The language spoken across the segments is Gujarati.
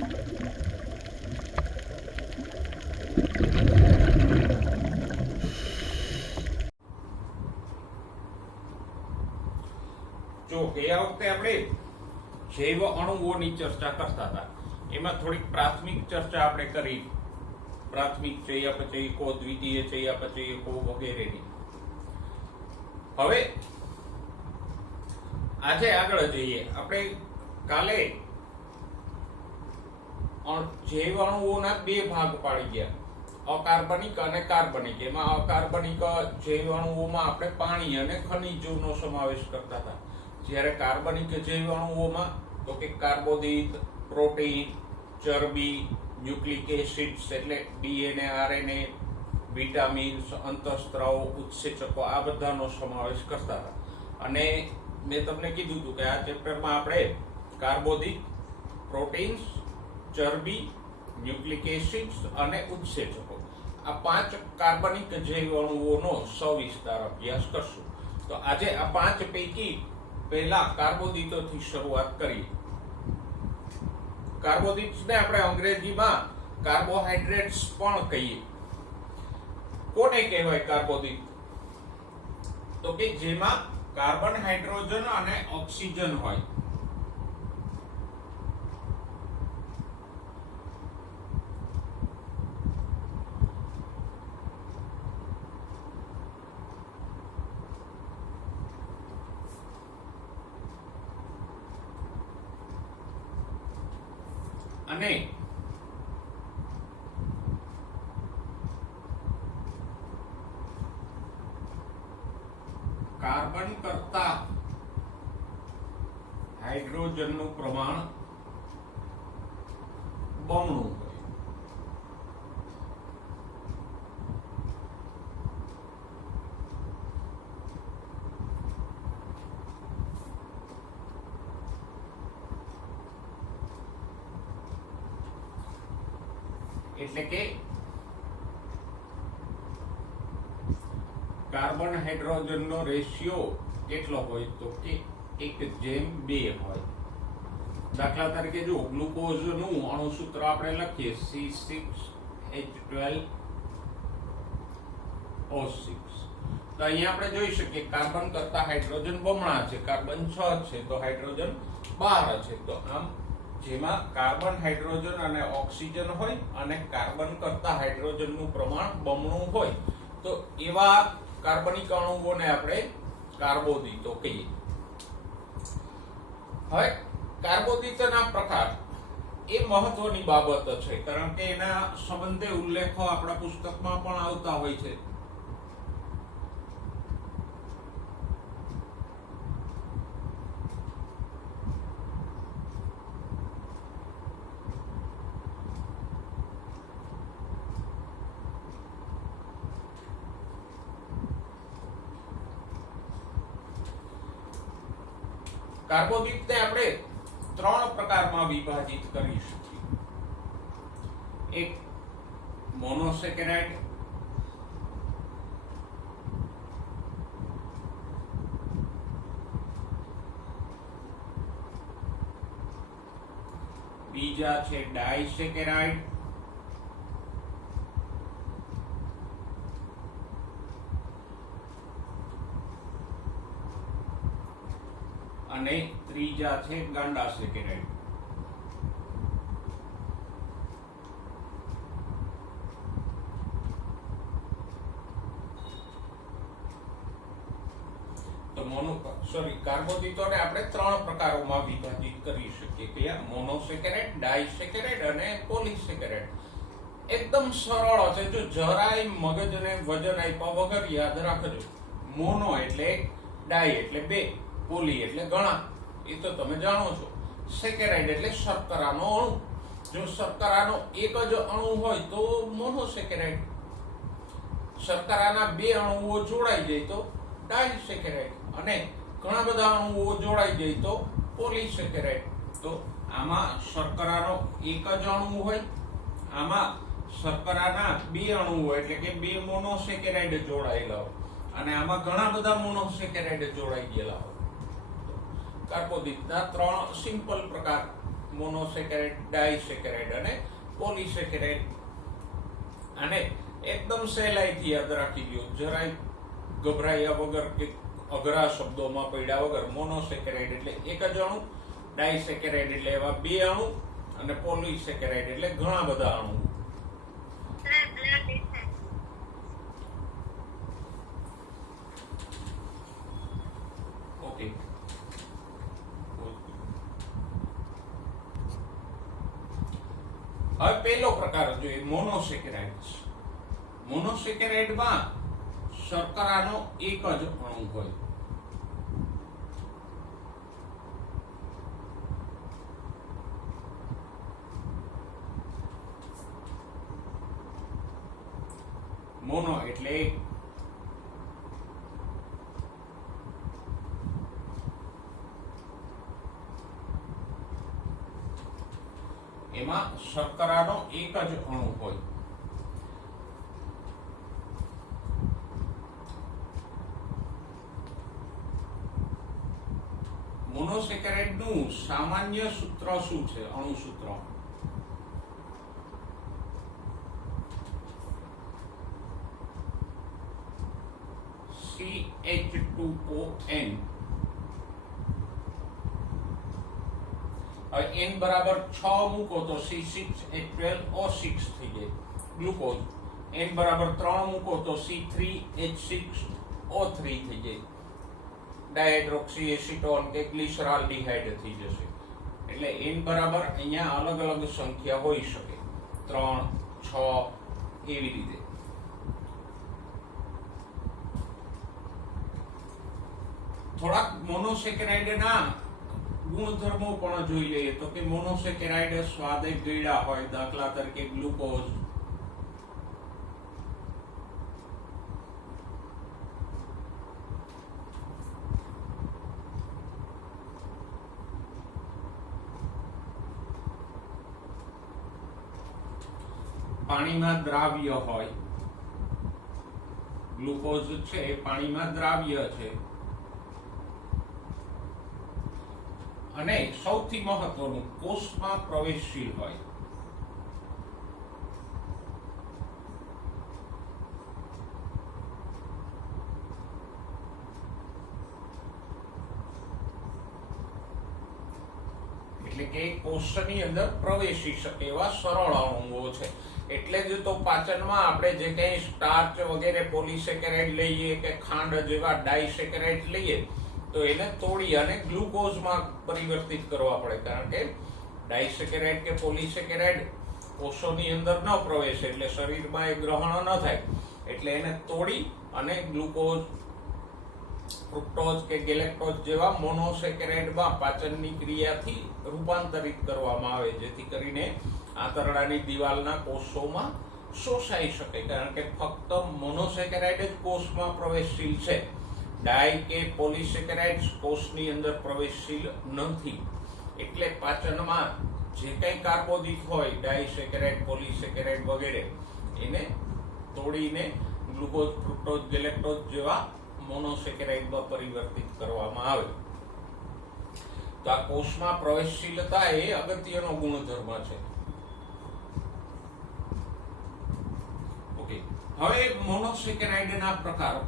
જો ગયા વખતે આપણે જૈવ અણુઓની ચર્ચા કરતા હતા, એમાં થોડીક પ્રાથમિક ચર્ચા આપણે કરી, પ્રાથમિક ચયાપચયકો, દ્વિતીય ચયાપચયકો વગેરેની. હવે આજે આગળ જઈએ. આપણે કાલે જૈવ અણુઓના બે ભાગ પાડી ગયા, અકાર્બનિક અને કાર્બનિક. એમાં અકાર્બનિક જૈવ અણુઓમાં આપણે પાણી અને ખનિજોનો સમાવેશ કરતા હતા, જ્યારે કાર્બનિક જૈવ અણુઓમાં તો કે કાર્બોદિત, પ્રોટીન, ચરબી, ન્યુક્લિક એસિડ્સ એટલે ડીએનએ, આરએનએ, વિટામિન્સ, અંતઃસ્ત્રાવો, ઉત્સેચકો આ બધાનો સમાવેશ કરતા હતા. અને મેં તમને કીધું હતું કે આ ચેપ્ટરમાં આપણે કાર્બોદિત, પ્રોટીન્સ, ચરબી, ન્યુક્લિક એસિડ્સ અને ઉત્સેચકો આ 5 કાર્બનિક જૈવ અણુઓનો સવિસ્તાર અભ્યાસ કરશું. તો આજે આ 5 પૈકી પહેલા કાર્બોદિતોથી શરૂઆત કરીએ. કાર્બોદિત્સને આપણે અંગ્રેજીમાં કાર્બોહાઈડ્રેટ્સ પણ કહીએ. કોને કહેવાય કાર્બોદિત? તો કે જેમાં કાર્બન, હાઇડ્રોજન અને ઓક્સિજન હોય. અને કાર્બન કરતા હાઇડ્રોજનનું પ્રમાણ બમણું હોય. એટલે કે કાર્બન હાઇડ્રોજનનો રેશિયો કેટલો હોય? તો કે 1:2 હોય. દાખલા તરીકે જો ગ્લુકોઝનું અણુસૂત્ર આપણે લખીએ C6H12O6, તો અહીંયા આપણે જોઈ શકીએ કાર્બન કરતા હાઇડ્રોજન બમણા છે, કાર્બન 6 છે તો હાઇડ્રોજન 12 છે. તો આમ જેમાં કાર્બન, હાઇડ્રોજન અને ઓક્સિજન હોય અને કાર્બન કરતા હાઇડ્રોજનનું પ્રમાણ બમણું હોય તો એવા કાર્બનિક અણુઓને આપણે કાર્બોદિતો કહીએ. હવે કાર્બોદિતના પ્રકાર એ મહત્વની બાબત છે, કારણ કે એના સંબંધે ઉલ્લેખો આપણા પુસ્તકમાં પણ આવતા હોય છે. કાર્બોદિતને આપણે 3 પ્રકારમાં વિભાજિત કરી શકીએ. એક મોનોસેકેરાઇડ, બીજા છે ડાઇસેકેરાઇડ, અને ત્રીજા છે ગાંડાસેકેરાઇડ. તો કાર્બોદિતોને આપણે 3 પ્રકારોમાં વિભાજિત કરી શકીએ. કયા? મોનોસેકેરાઇડ, ડાઇસેકેરાઇડ અને પોલિસેકેરાઇડ. એકદમ સરળ છે, જો જરાય મગજને વજન આપ્યા વગર યાદ રાખજો. મોનો એટલે 1, ડાઈ એટલે 2, પોલી એટલે ઘણા, એ તો તમે જાણો છો. સેકેરાઇડ એટલે શર્કરાનો અણુ. જો શર્કરાનો એક જ અણુ હોય તો મોનોસેકેરાઇડ. શર્કરાના 2 અણુઓ જોડાઈ જાય તો ડાઇસેકેરાઇડ, અને ઘણા બધા અણુઓ જોડાઈ જાય તો પોલિસેકેરાઇડ. તો આમાં શર્કરાનો એક જ અણુ હોય, આમાં શર્કરાના 2 અણુ હોય એટલે કે 2 મોનોસેકેરાઇડ જોડાયેલા હોય, અને આમાં ઘણા બધા મોનોસેકેરાઇડ જોડાઈ ગયેલા હોય. કાર્બોદિતના 3 સિમ્પલ પ્રકાર: મોનોસેકેરાઇડ, ડાયસેકેરાઇડ અને પોલીસેકેરાઇડ. અને એકદમ સહેલાઈથી યાદ રાખી લ્યો, જરાય ગભરાયા વગર કે અઘરા શબ્દોમાં પડ્યા વગર. મોનોસેકેરાઇડ એટલે એક જ અણુ, ડાયસેકેરાઇડ એટલે એવા બે અણુ, અને પોલીસેકેરાઇડ એટલે ઘણા બધા અણુ. ઓકે, હવે પહેલો પ્રકાર જોઈએ મોનોસેકેરાઇડ. મોનોસેકેરાઇડમાં શર્કરાનો એક જ અણુ હોય. મોનો એટલે એક. એમાં શર્કરાનો એક જ અણુ હોય. મોનોસેકેરાઇડનું સામાન્ય સૂત્ર શું છે? અણુ સૂત્ર CH2ON. હવે n બરાબર 6 મૂકો તો C6H12O6 થઈ જાય ગ્લુકોઝ. n બરાબર 3 મૂકો તો C3H6O3 થઈ જાય ડાયહાઇડ્રોક્સી એસિટોન કે ગ્લિસરાલ્ડિહાઇડ થઈ જશે. એટલે n બરાબર અહીંયા અલગ અલગ સંખ્યા હોઈ શકે, 3, 6 એવી રીતે. થોડાક મોનોસેકેરાઇડના ગુણધર્મો પણ જોઈ લઈએ તો કે મોનોસેકેરાઇડ સ્વાદે ગળ્યા હોય, દાખલા તરીકે ગ્લુકોઝ. પાણીમાં દ્રાવ્ય હોય, ગ્લુકોઝ છે એ પાણીમાં દ્રાવ્ય છે. અને સૌથી મહત્વનું, કોષમાં પ્રવેશશીલ હોય. એટલે કે કોષની અંદર પ્રવેશી શકે એવા સરળ અણુઓ છે. એટલે જ તો પાચનમાં આપણે જે કંઈ સ્ટાર્ચ વગેરે પોલીસેકેરાઇડ લઈએ કે ખાંડ જેવા ડાયસેકેરાઇડ લઈએ તો એને તોડી અને ગ્લુકોઝમાં પરિવર્તિત કરવા પડે, કારણ કે ડાયસેકેરાઇડ કે પોલીસેકેરાઇડ કોષોની અંદર ન પ્રવેશે એટલે શરીરમાં એ ગ્રહણ ન થાય. એટલે એને તોડી અને ગ્લુકોઝ, ફ્રુક્ટોઝ કે ગેલેક્ટોઝ જેવા મોનોસેકેરાઇડમાં પાચનની ક્રિયાથી રૂપાંતરિત કરવામાં આવે, જેથી કરીને આંતરડાની દિવાલના કોષોમાં શોષાઈ શકે. કારણ કે ફક્ત મોનોસેકેરાઇડ જ કોષમાં પ્રવેશશીલ છે, ડાય કે પોલીસેકેરાઇડ્સ કોષની અંદર પ્રવેશશીલ નથી. એટલે પાચનમાં જે કંઈ કાર્બોદિત હોય, ડાયસેકેરાઇડ, પોલીસેકેરાઇડ વગેરે, એને તોડીને ગ્લુકોઝ, ફ્રુક્ટોઝ, ગેલેક્ટોઝ જેવા મોનોસેકેરાઇડમાં પરિવર્તિત કરવામાં આવે. તો આ કોષમાં પ્રવેશશીલતા એ અગત્યનો ગુણધર્મ છે. ઓકે, હવે મોનોસેકેરાઇડના પ્રકારો.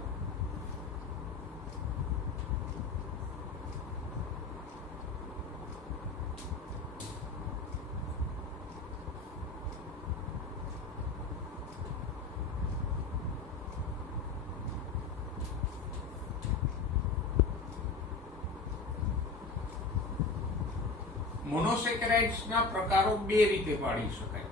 મોનોસેકેરાઇડ્સના પ્રકારો બે રીતે પાડી શકાય.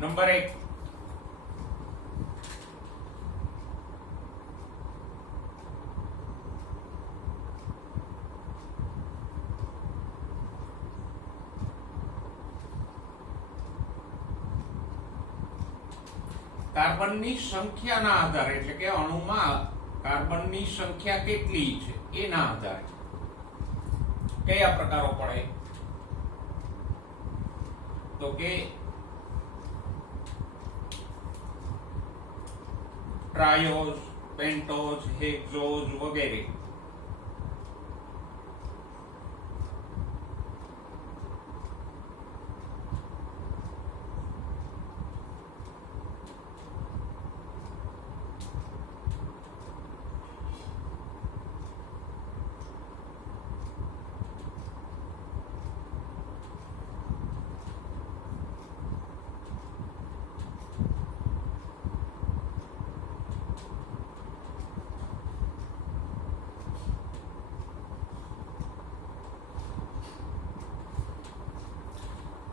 નંબર 1, કાર્બનની સંખ્યાના આધારે, એટલે કે અણુમાં કાર્બનની સંખ્યા કેટલી છે એના આધારે કયા પ્રકારો પડે? તો કે ટ્રાયોઝ, પેન્ટોઝ, હેક્ઝોઝ વગેરે.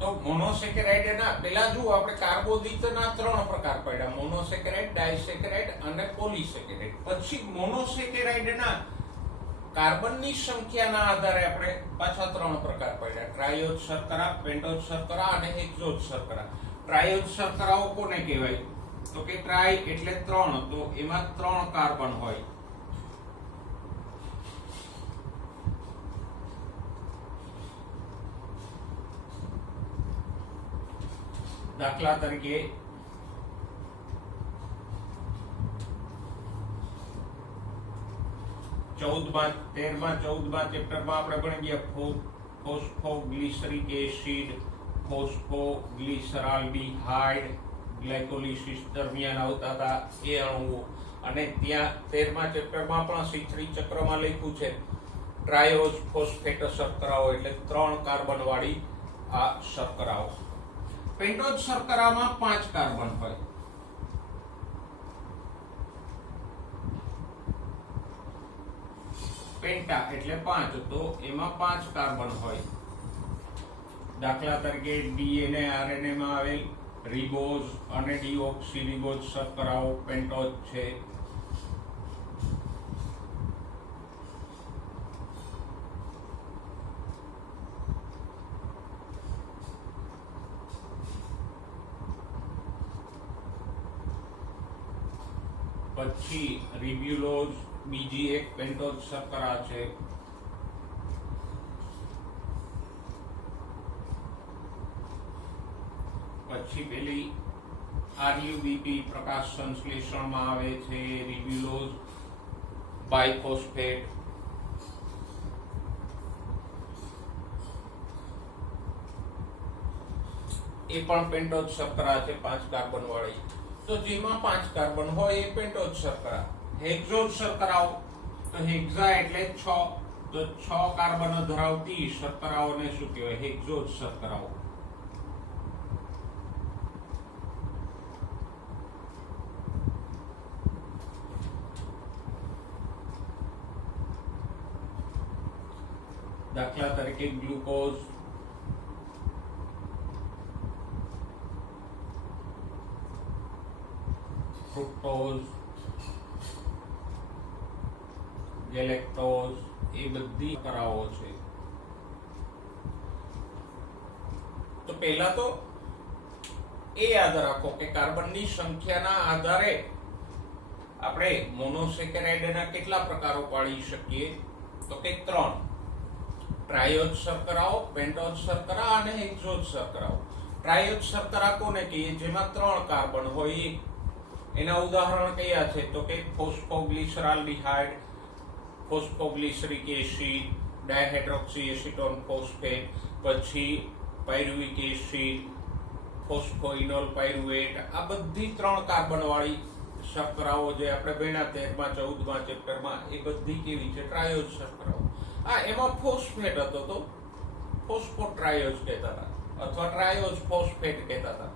તો મોનોસેકેરાઇડ ના પેલા જો આપણે કાર્બોદિતના 3 પ્રકાર પડ્યા, મોનોસેકેરાઇડ, ડાયસેકેરાઇડ અને પોલીસેકેરાઇડ. પછી મોનોસેકેરાઇડના કાર્બનની સંખ્યાના આધારે આપણે પાછા 3 પ્રકાર પડ્યા, ટ્રાયોઝ શર્કરા, પેન્ટોઝ શર્કરા અને હેક્ઝોઝ શર્કરા. ટ્રાયોઝ શર્કરાઓ કોને કહેવાય? તો કે ટ્રાય એટલે 3, તો એમાં 3 કાર્બન હોય. દાખલા તરીકે 13માં 14માં ચેપ્ટરમાં આપણે ભણી ગયા ફોસ્ફોગ્લિસરિક એસિડ, ફોસ્ફોગ્લિસરાલ્ડિહાઇડ ગ્લાયકોલિસિસ દરમિયાન આવતા હતા એ અણુઓ. અને ત્યાં 13માં ચેપ્ટરમાં પણ C3 ચક્રમાં લખ્યું છે ટ્રાયોઝ ફોસ્ફેટ શર્કરાઓ એટલે 3 કાર્બન વાળી આ શર્કરાઓ. પેન્ટોઝ શર્કરામાં 5 કાર્બન હોય. પેન્ટા એટલે 5, તો એમાં 5 કાર્બન હોય. દાખલા તરીકે ડીએનએ આરએનએ માં આવેલ રિબોઝ અને ડીઓક્સીરિબોઝ શર્કરાઓ પેન્ટોઝ છે. પછી રિબ્યુલોઝ બીજી એક પેન્ટોઝ શર્કરા છે. પછી પેલી આરયુબીપી પ્રકાશ સંશ્લેષણમાં આવે છે રિબ્યુલોઝ બાયફોસ્ફેટ. એ પણ પેન્ટોઝ શર્કરા છે 5 કાર્બન વાળી. તો જેમાં 5 કાર્બન હોય એ પેન્ટોઝ શર્કરા. હેક્ઝોઝ શર્કરાઓ, તો હેક્ઝા એટલે 6, તો 6 કાર્બન ધરાવતી શર્કરાઓને શું કહેવાય? હેક્ઝોઝ શર્કરાઓ. દાખલા તરીકે ગ્લુકોઝ, ફ્રુક્ટોઝ, ગેલેક્ટોઝ એ બધી શર્કરાઓ છે. તો પહેલા તો એ યાદ રાખો કે કાર્બનની સંખ્યાના આધારે આપણે મોનોસેકેરાઇડના કેટલા પ્રકારો પાડી શકીએ? તો કે 3. ટ્રાયોઝ શર્કરાઓ, પેન્ટોઝ શર્કરા અને હેક્ઝોઝ શર્કરાઓ. ટ્રાયોઝ શર્કરા કોને કહીએ? જેમાં 3 કાર્બન હોય. એના ઉદાહરણ કયા છે? તો કે ફોસ્ફોગ્લિસરાલ્ડિહાઇડ, ફોસ્ફોગ્લિસરિક એસિડ, ડાયહાઇડ્રોક્સી એસિટોન ફોસ્ફેટ, પછી પાયરુવિક એસિડ, ફોસ્ફોઇનોલ પાયરુવેટ. આ બધી 3 કાર્બન વાળી શર્કરાઓ જે આપણે ભણ્યા 13માં 14માં ચેપ્ટરમાં, એ બધી કેવી છે? ટ્રાયોઝ શર્કરાઓ. એમાં ફોસ્ફેટ હતો તો ફોસ્ફોટ્રાયોઝ કહેતા હતા અથવા ટ્રાયોઝ ફોસ્ફેટ કહેતા હતા,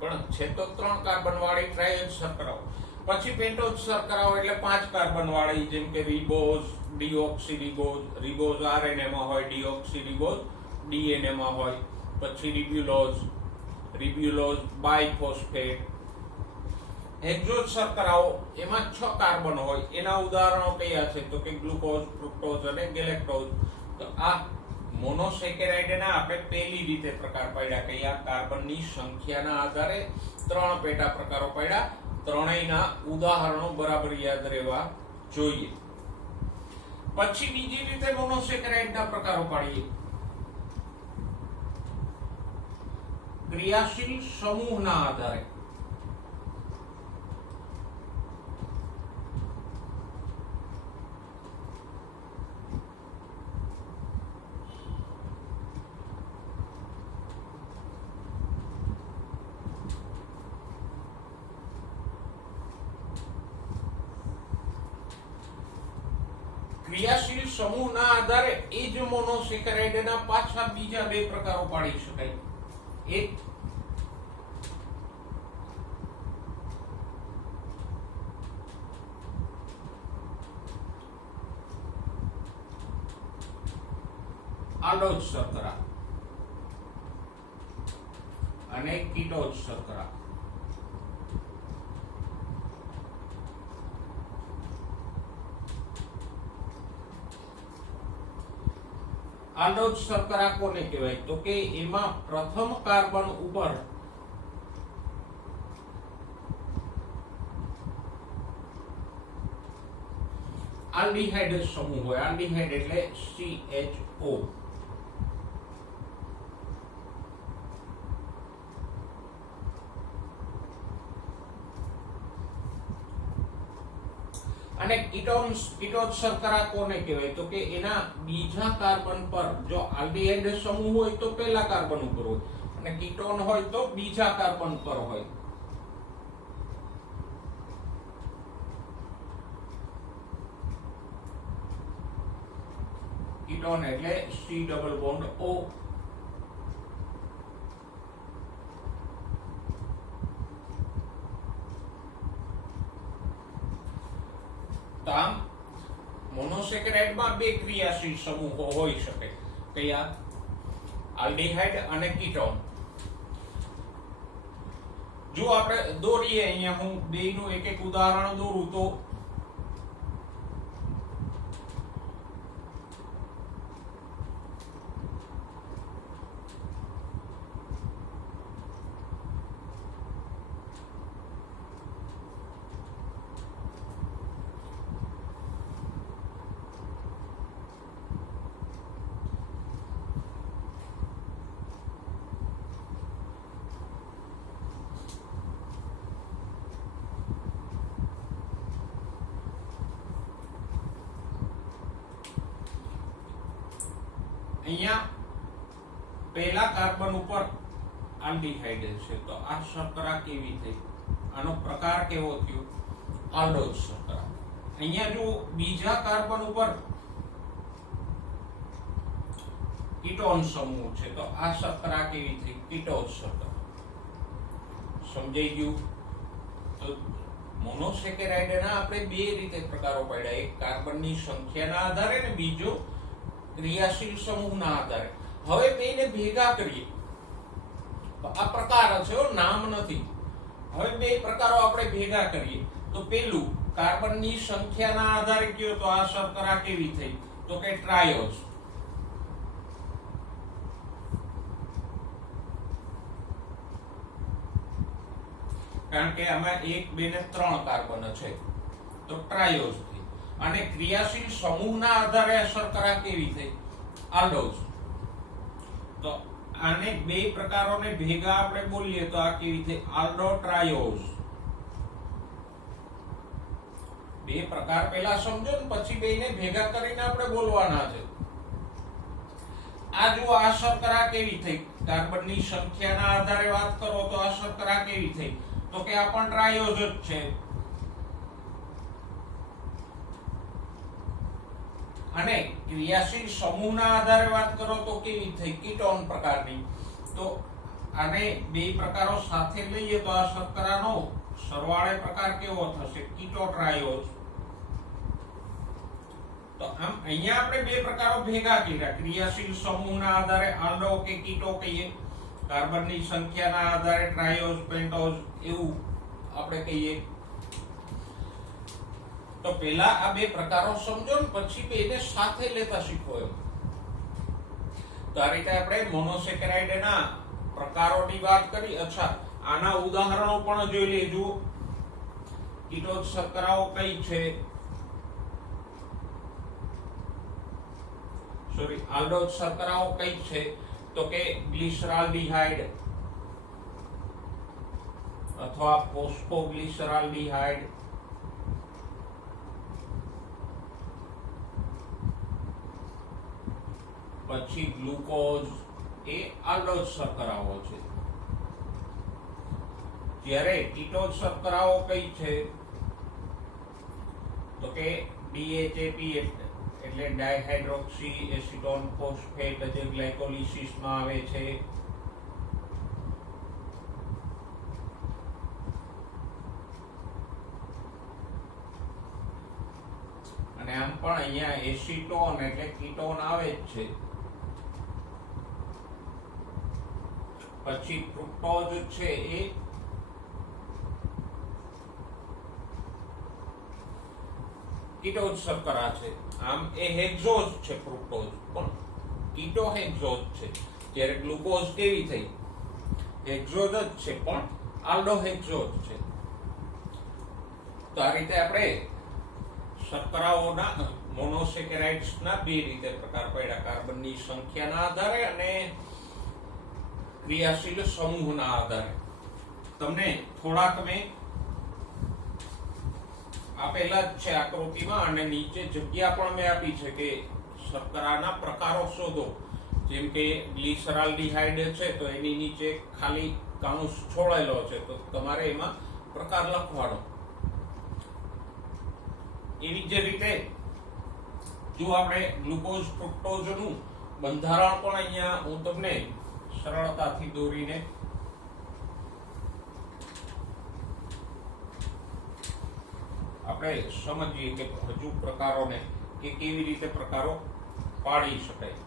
પણ છે તો 3 કાર્બન વાળી ટ્રાયોઝ શર્કરાઓ. પછી પેન્ટોઝ શર્કરાઓ એટલે 5 કાર્બન વાળી, જેમ કે રિબોઝ, ડીઓક્સીરિબોઝ. રિબોઝ આરએનએ માં હોય, ડીઓક્સીરિબોઝ ડીએનએ માં હોય. પછી રિબ્યુલોઝ બાયફોસ્ફેટ. હેક્ઝોઝ શર્કરાઓ એમાં 6 કાર્બન હોય. એના ઉદાહરણો કયા છે? તો કે ગ્લુકોઝ, ફ્રુક્ટોઝ અને ગેલેક્ટોઝ. તો આ મોનોસેકેરાઇડના આપણે પહેલી રીતે પ્રકાર પાડ્યા કે આ કાર્બનની સંખ્યાના આધારે 3 પેટા પ્રકારો પાડ્યા. ત્રણેયના ઉદાહરણો બરાબર યાદ રહેવા જોઈએ. પછી બીજી રીતે મોનોસેકેરાઇડના પ્રકારો પાડીએ. ક્રિયાશીલ સમૂહના આધારે. સમૂહના આધારે એ જ મોનોસેકેરાઇડના પાછા બીજા બે પ્રકારો પાડી શકાય. એક આલ્ડોઝ શર્કરા અને કીટોઝ શર્કરા. આલ્ડોઝ શર્કરા કોને કહેવાય? તો કે એમાં પ્રથમ કાર્બન ઉપર આલ્ડીહાઇડ સમૂહ હોય. આલ્ડીહાઇડ એટલે CHO. અને કીટોઝ શર્કરા કોને કહેવાય? તો કે એના બીજા કાર્બન પર જો આલ્ડીહાઇડ સમૂહ હોય તો પહેલા કાર્બન ઉપર હોય અને કીટોન હોય તો બીજા કાર્બન પર હોય. કીટોન એટલે C ડબલ બોન્ડ O. તો આમ મોનોસેકેરાઇડમાં બે ક્રિયાશીલ સમૂહો હોઈ શકે. કયા? આલ્ડીહાઇડ અને કીટોન. જો આપણે દોરીએ, અહીંયા હું બેયનું એક એક ઉદાહરણ દોરું તો અહીંયા પહેલા કાર્બન ઉપર આલ્ડીહાઇડ છે તો આ શર્કરા કેવી થઈ? આનો પ્રકાર કેવો થયો? આલ્ડોઝ શર્કરા. અહીંયા જો બીજા કાર્બન ઉપર કીટોન સમૂહ છે તો આ શર્કરા કેવી થઈ? કીટોઝ શર્કરા. સમજાઈ ગયું? તો મોનોસેકેરાઇડના આપણે બે રીતે પ્રકારો પાડ્યા. એક કાર્બનની સંખ્યાના આધારે ને બીજો ક્રિયાશીલ સમૂહના આધારે. હવે બેને ભેગા કરીએ તો આ પ્રકાર છે, નામ નથી. હવે બે પ્રકારો આપણે ભેગા કરીએ તો પેલું કાર્બનની સંખ્યાના આધારે કયો તો આ શર્કરા કેવી થઈ? તો કે ટ્રાયોઝ. કારણ કે આમાં 1 2 ને 3 કાર્બન છે તો ટ્રાયોઝ થઈ. અને ક્રિયાશીલ સમૂહના આધારે આ શર્કરા કેવી થઈ? આલ્ડોઝ. તો આને બે પ્રકારોને ભેગા આપણે બોલીએ તો આ કેવી થઈ? આલ્ડો ટ્રાયોઝ. બે પ્રકાર પહેલા સમજો ને પછી બેને ભેગા કરીને આપણે બોલવાના છે. આ જો આ શર્કરા કેવી થઈ? કાર્બનની સંખ્યાના આધારે વાત કરો તો આ શર્કરા કેવી થઈ? તો કે આ પણ ટ્રાયોઝ જ છે. અને ક્રિયાશીલ સમૂહના આધારે વાત કરો તો કેવી થઈ? કીટોન પ્રકારની. તો આને બે પ્રકારો સાથે લઈએ તો આ શર્કરાનો સરવાળે પ્રકાર કેવો થશે? કીટોટ્રાયોઝ. તો આમ અહીંયા આપણે બે પ્રકારો ભેગા કર્યા. ક્રિયાશીલ સમૂહના આધારે આલ્ડો કે કીટો કહીએ, કાર્બનની સંખ્યાના આધારે ટ્રાયોઝ, પેન્ટોઝ એવું આપણે કહીએ. તો પહેલા આ બે પ્રકારો સમજો ને પછી બેને સાથે લેતા શીખો એમ. તો આ રીતે આપણે મોનોસેકેરાઇડના પ્રકારોની વાત કરી. અચ્છા, આના ઉદાહરણો પણ જોઈ લેજો. કીટોઝ શર્કરાઓ કઈ છે? સોરી, આલ્ડોઝ શર્કરાઓ કઈ છે? તો કે ગ્લિસરાલ્ડીહાઇડ અથવા ફોસ્ફોગ્લિસરાલ્ડીહાઇડ, પછી ગ્લુકોઝ, એ આલ્ડોઝ શર્કરાઓ છે. જ્યારે કીટોઝ શર્કરાઓ કઈ છે? તો કે DHAP એટલે ડાયહાઇડ્રોક્સી એસિટોન ફોસ્ફેટ જે ગ્લાયકોલિસિસમાં આવે છે. અને આમ પણ અહીંયા એસિટોન એટલે કીટોન આવે જ છે. પછી ફ્રુક્ટોઝ છે એ કીટોઝ શર્કરા છે. આમ એ હેક્ઝોઝ છે ફ્રુક્ટોઝ, પણ કીટો હેક્ઝોઝ છે. જ્યારે ગ્લુકોઝ કેવી થઈ? હેક્ઝોઝ જ છે પણ આલ્ડો હેક્ઝોઝ છે. તો આ રીતે આપણે શર્કરાઓના મોનોસેકેરાઇડ્સના બે રીતે પ્રકાર પડ્યા, કાર્બનની સંખ્યાના આધારે અને ક્રિયાશીલ સમૂહના આધારે. તમને થોડાક મેં આપેલા જ છે આકૃતિમાં, અને નીચે જગ્યા પણ મેં આપી છે કે શર્કરાના પ્રકારો શોધો. જેમ કે ગ્લિસરાલ્ડિહાઇડ છે તો એની નીચે ખાલી કાઉન્સ છોડાયેલો છે, તો તમારે એમાં પ્રકાર લખવાનો. એવી જ રીતે જો આપણે ગ્લુકોઝ ફ્રુક્ટોઝનું બંધારણ પણ અહીંયા હું તમને સરળતાથી દોરીને આપણે સમજીએ કે હજુ પ્રકારોને કે કેવી રીતે પ્રકારો પાડી શકાય.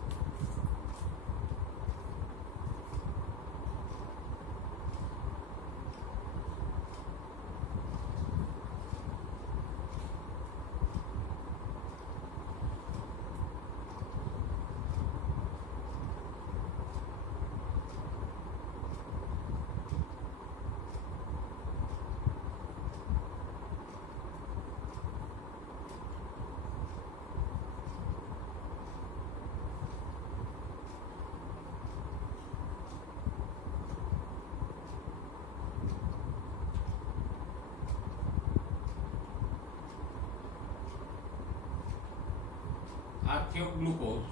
આ થયો ગ્લુકોઝ.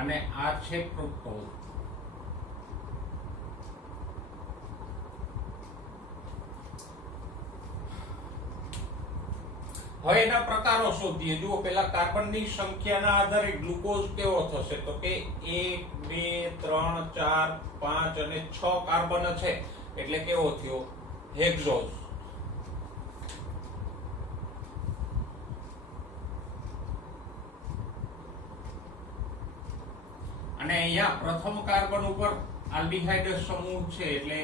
અને આ છે ફ્રુક્ટોઝ. હવે એના પ્રકારો શોધીએ. જુઓ, પેલા કાર્બનની સંખ્યાના આધારે ગ્લુકોઝ કેવો થશે? તો કે 1 2 3 4 5 અને 6 કાર્બન છે એટલે કેવો થયો? હેક્ઝોઝ. અને અહીંયા પ્રથમ કાર્બન ઉપર આલ્ડીહાઇડ સમૂહ છે એટલે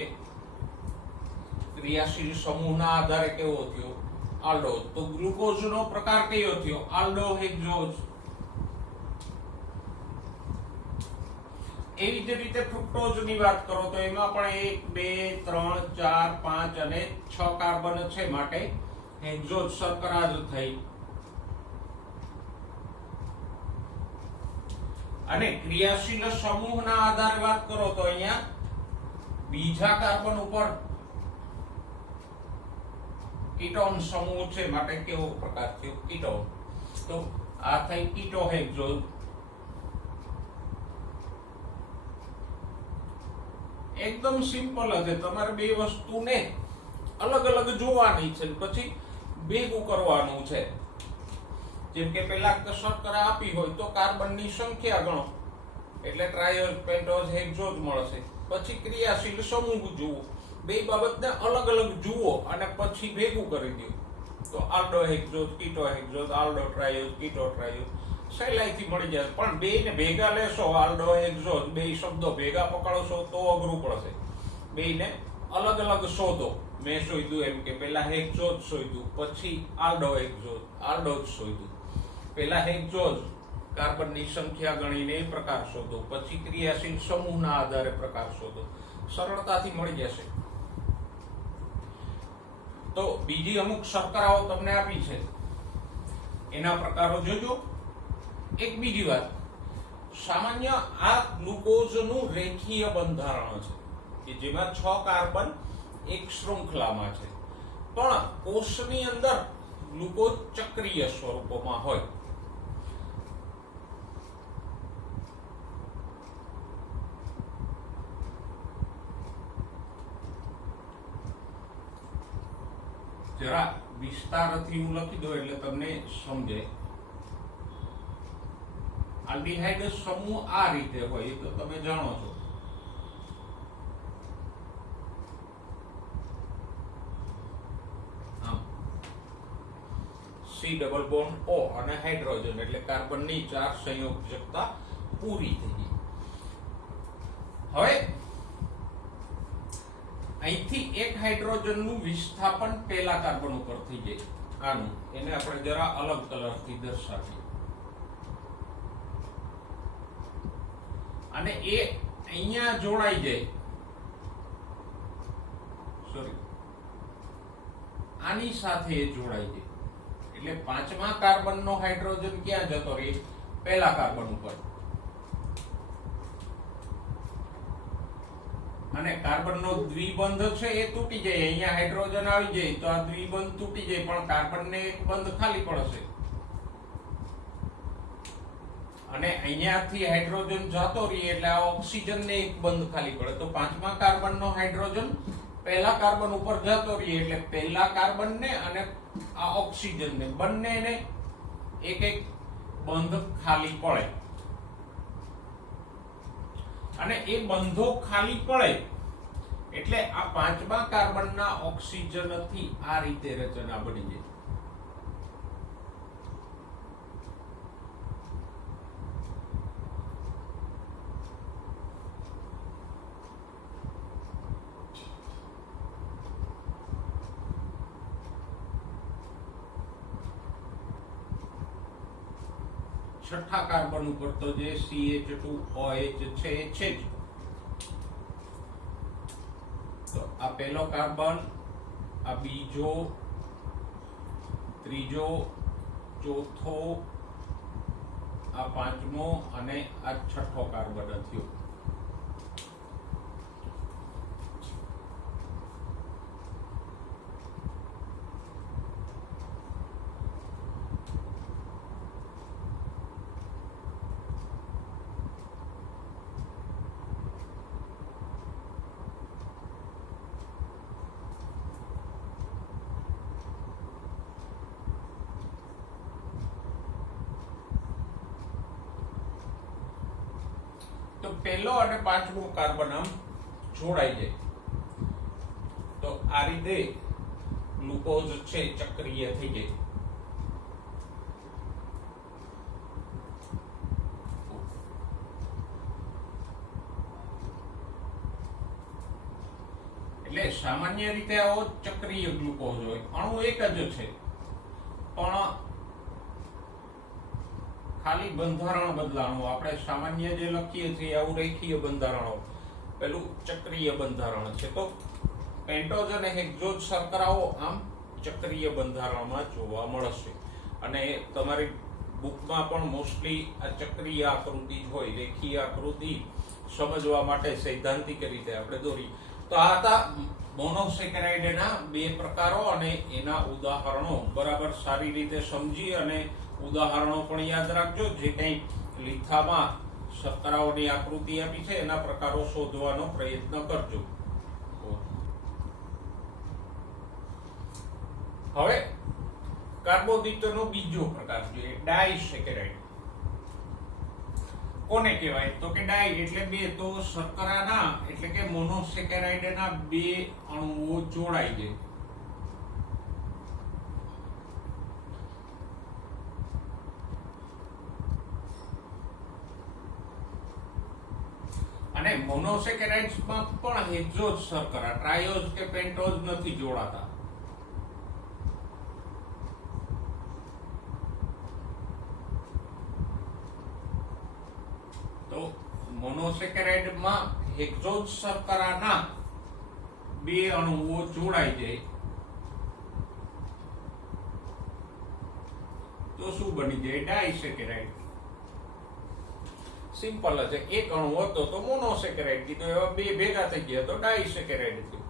ક્રિયાશીલ સમૂહના આધારે કેવો થયો? આલ્ડોઝ. તો ગ્લુકોઝનો પ્રકાર કયો થયો? આલ્ડો હેક્ઝોઝ. એવી જ રીતે ફ્રુક્ટોઝની વાત કરો તો એમાં પણ 1 2 3 4 5 અને 6 કાર્બન છે માટે હેક્ઝોઝ શર્કરા જ થઈ. અને ક્રિયાશીલ સમૂહના આધારે વાત કરો તો અહીંયા બીજા કાર્બન ઉપર કીટોન સમૂહ છે માટે કેવો પ્રકાર થયો? કીટોન. તો આ થઈ કીટો હેક્ઝોઝ. એકદમ સિમ્પલ છે. તમારે બે વસ્તુને અલગ અલગ જોવાની છે પછી ભેગું કરવાનું છે. જેમ કે પેલા શર્કરા આપી હોય તો કાર્બનની સંખ્યા ગણો એટલે ટ્રાયોઝ પેન્ટોઝ હેક્ઝોઝ મળશે. પછી ક્રિયાશીલ સમૂહ જુઓ, બે બાબતને અલગ અલગ જુઓ અને પછી ભેગું કરી દો તો આલ્ડો હેક્ઝોઝ, કીટો હેક્ઝોઝ, આલ્ડો ટ્રાયોઝ, કીટો ટ્રાયોઝ સહેલાઈથી મળી જાય. પણ બે ને ભેગા લેશો, આલ્ડો હેક્ઝોઝ બે શબ્દો ભેગા પકડશો તો અઘરું પડશે. બેને અલગ અલગ શોધો. મેં શોધ્યું એમ કે પેલા હેક્ઝોઝ શોધ્યું, પછી આલ્ડો હેક્ઝોઝ, આલ્ડોઝ શોધ્યું. પેલા હેક્ઝોઝ, કાર્બનની સંખ્યા ગણીને એ પ્રકાર શોધો, પછી ક્રિયાશીલ સમૂહના આધારે પ્રકાર શોધો, સરળતાથી મળી જશે. તો બીજી અમુક શર્કરાઓ તમને આપી છે, એના પ્રકારો જોજો. એક બીજી વાત, સામાન્ય આ ગ્લુકોઝનું રેખીય બંધારણ છે કે જેમાં 6 કાર્બન એક શૃંખલામાં છે, પણ કોષની અંદર ગ્લુકોઝ ચક્રીય સ્વરૂપમાં હોય. જરા વિસ્તારથી હું લખી દઉં એટલે તમને સમજે. આલ્ડીહાઇડ સમૂહ આ રીતે હોય એ તો તમે જાણો છો. સી ડબલ બોન્ડ O અને હાઇડ્રોજન એટલે કાર્બનની 4 સંયોજકતા પૂરી થઈ ગઈ. હવે અહીંથી એક હાઇડ્રોજનનું વિસ્થાપન પહેલા કાર્બન ઉપર થઈ જાય. આનું એને આપણે જરા અલગ કલરથી દર્શાવીએ. અને એ અહીંયા જોડાઈ જાય, સોરી આની સાથે જોડાઈ જાય એટલે 5મા કાર્બનનો હાઇડ્રોજન ક્યાં જતો રહે? પહેલા કાર્બન ઉપર. અને કાર્બનનો દ્વિબંધ છે એ તૂટી જાય, અહીંયા હાઇડ્રોજન આવી જાય તો આ દ્વિબંધ તૂટી જાય, પણ કાર્બનને એક બંધ ખાલી પડશે. અને અહીંયાથી હાઇડ્રોજન જતો રહે એટલે આ ઓક્સિજનને એક બંધ ખાલી પડે. તો 5મા કાર્બનનો હાઇડ્રોજન પહેલા કાર્બન ઉપર જતો રહે એટલે પહેલા કાર્બનને અને આ ઓક્સિજનને બંનેને એક એક બંધ ખાલી પડે. અને એ બંધો ખાલી પડે એટલે આ 5મા કાર્બનના ઓક્સિજનથી આ રીતે રચના બની જાય. છઠ્ઠા કાર્બન ઉપર તો જે CH2OH છે એ છે જ. તો આ પહેલો કાર્બન, આ બીજો, ત્રીજો, ચોથો, આ 5મો અને આ 6થો કાર્બન થયો. તો પહેલો અને 5મો કાર્બન આમ જોડાઈ જાય તો આ રીતે ગ્લુકોઝ છે ચક્રીય થઈ જાય. એટલે સામાન્ય રીતે આવો ચક્રીય ગ્લુકોઝ હોય, અણુ એક જ છે પણ ખાલી બંધારણ બદલાણું. આપણે સામાન્ય જે લખીએ છીએ આવું રેખીય બંધારણો, પેલું ચક્રીય બંધારણ છે. તો પેન્ટોઝ અને હેક્ઝોઝ શર્કરાઓ આમ ચક્રીય બંધારણમાં જોવા મળશે. અને તમારી બુકમાં પણ મોસ્ટલી આ ચક્રીય આકૃતિ જ હોય, રેખીય આકૃતિ સમજવા માટે સૈદ્ધાંતિક રીતે આપણે દોરી. તો આ હતા મોનોસેકેરાઇડના 2 પ્રકારો અને એના ઉદાહરણો. બરાબર સારી રીતે સમજી અને ઉદાહરણો પણ યાદ રાખજો. જે કંઈ લીથામાં શર્કરાઓની આકૃતિ આપી છે એના પ્રકારો શોધવાનો પ્રયત્ન કરજો. હવે કાર્બોદિતનો બીજો પ્રકાર જોઈએ, ડાયસેકેરાઇડ. કોને કહેવાય? તો કે ડાય એટલે 2, તો શર્કરાના એટલે કે મોનોસેકેરાઇડના 2 અણુઓ જોડાઈ જાય. અને મોનોસેકેરાઇડ્સમાં પણ હેક્ઝોઝ શર્કરા, ટ્રાયોઝ કે પેન્ટોઝ નથી જોડાતા. મોનોસેકેરાઇડમાં હેક્ઝોઝ શર્કરાના બે અણુઓ જોડાઈ જાય તો શું બની જાય? ડાયસેકેરાઇડ. સિમ્પલ છે. એક અણુ હતો તો મોનોસેકેરાઇડ કીધું, એવા બે ભેગા થઈ ગયા તો ડાયસેકેરાઇડ થયું.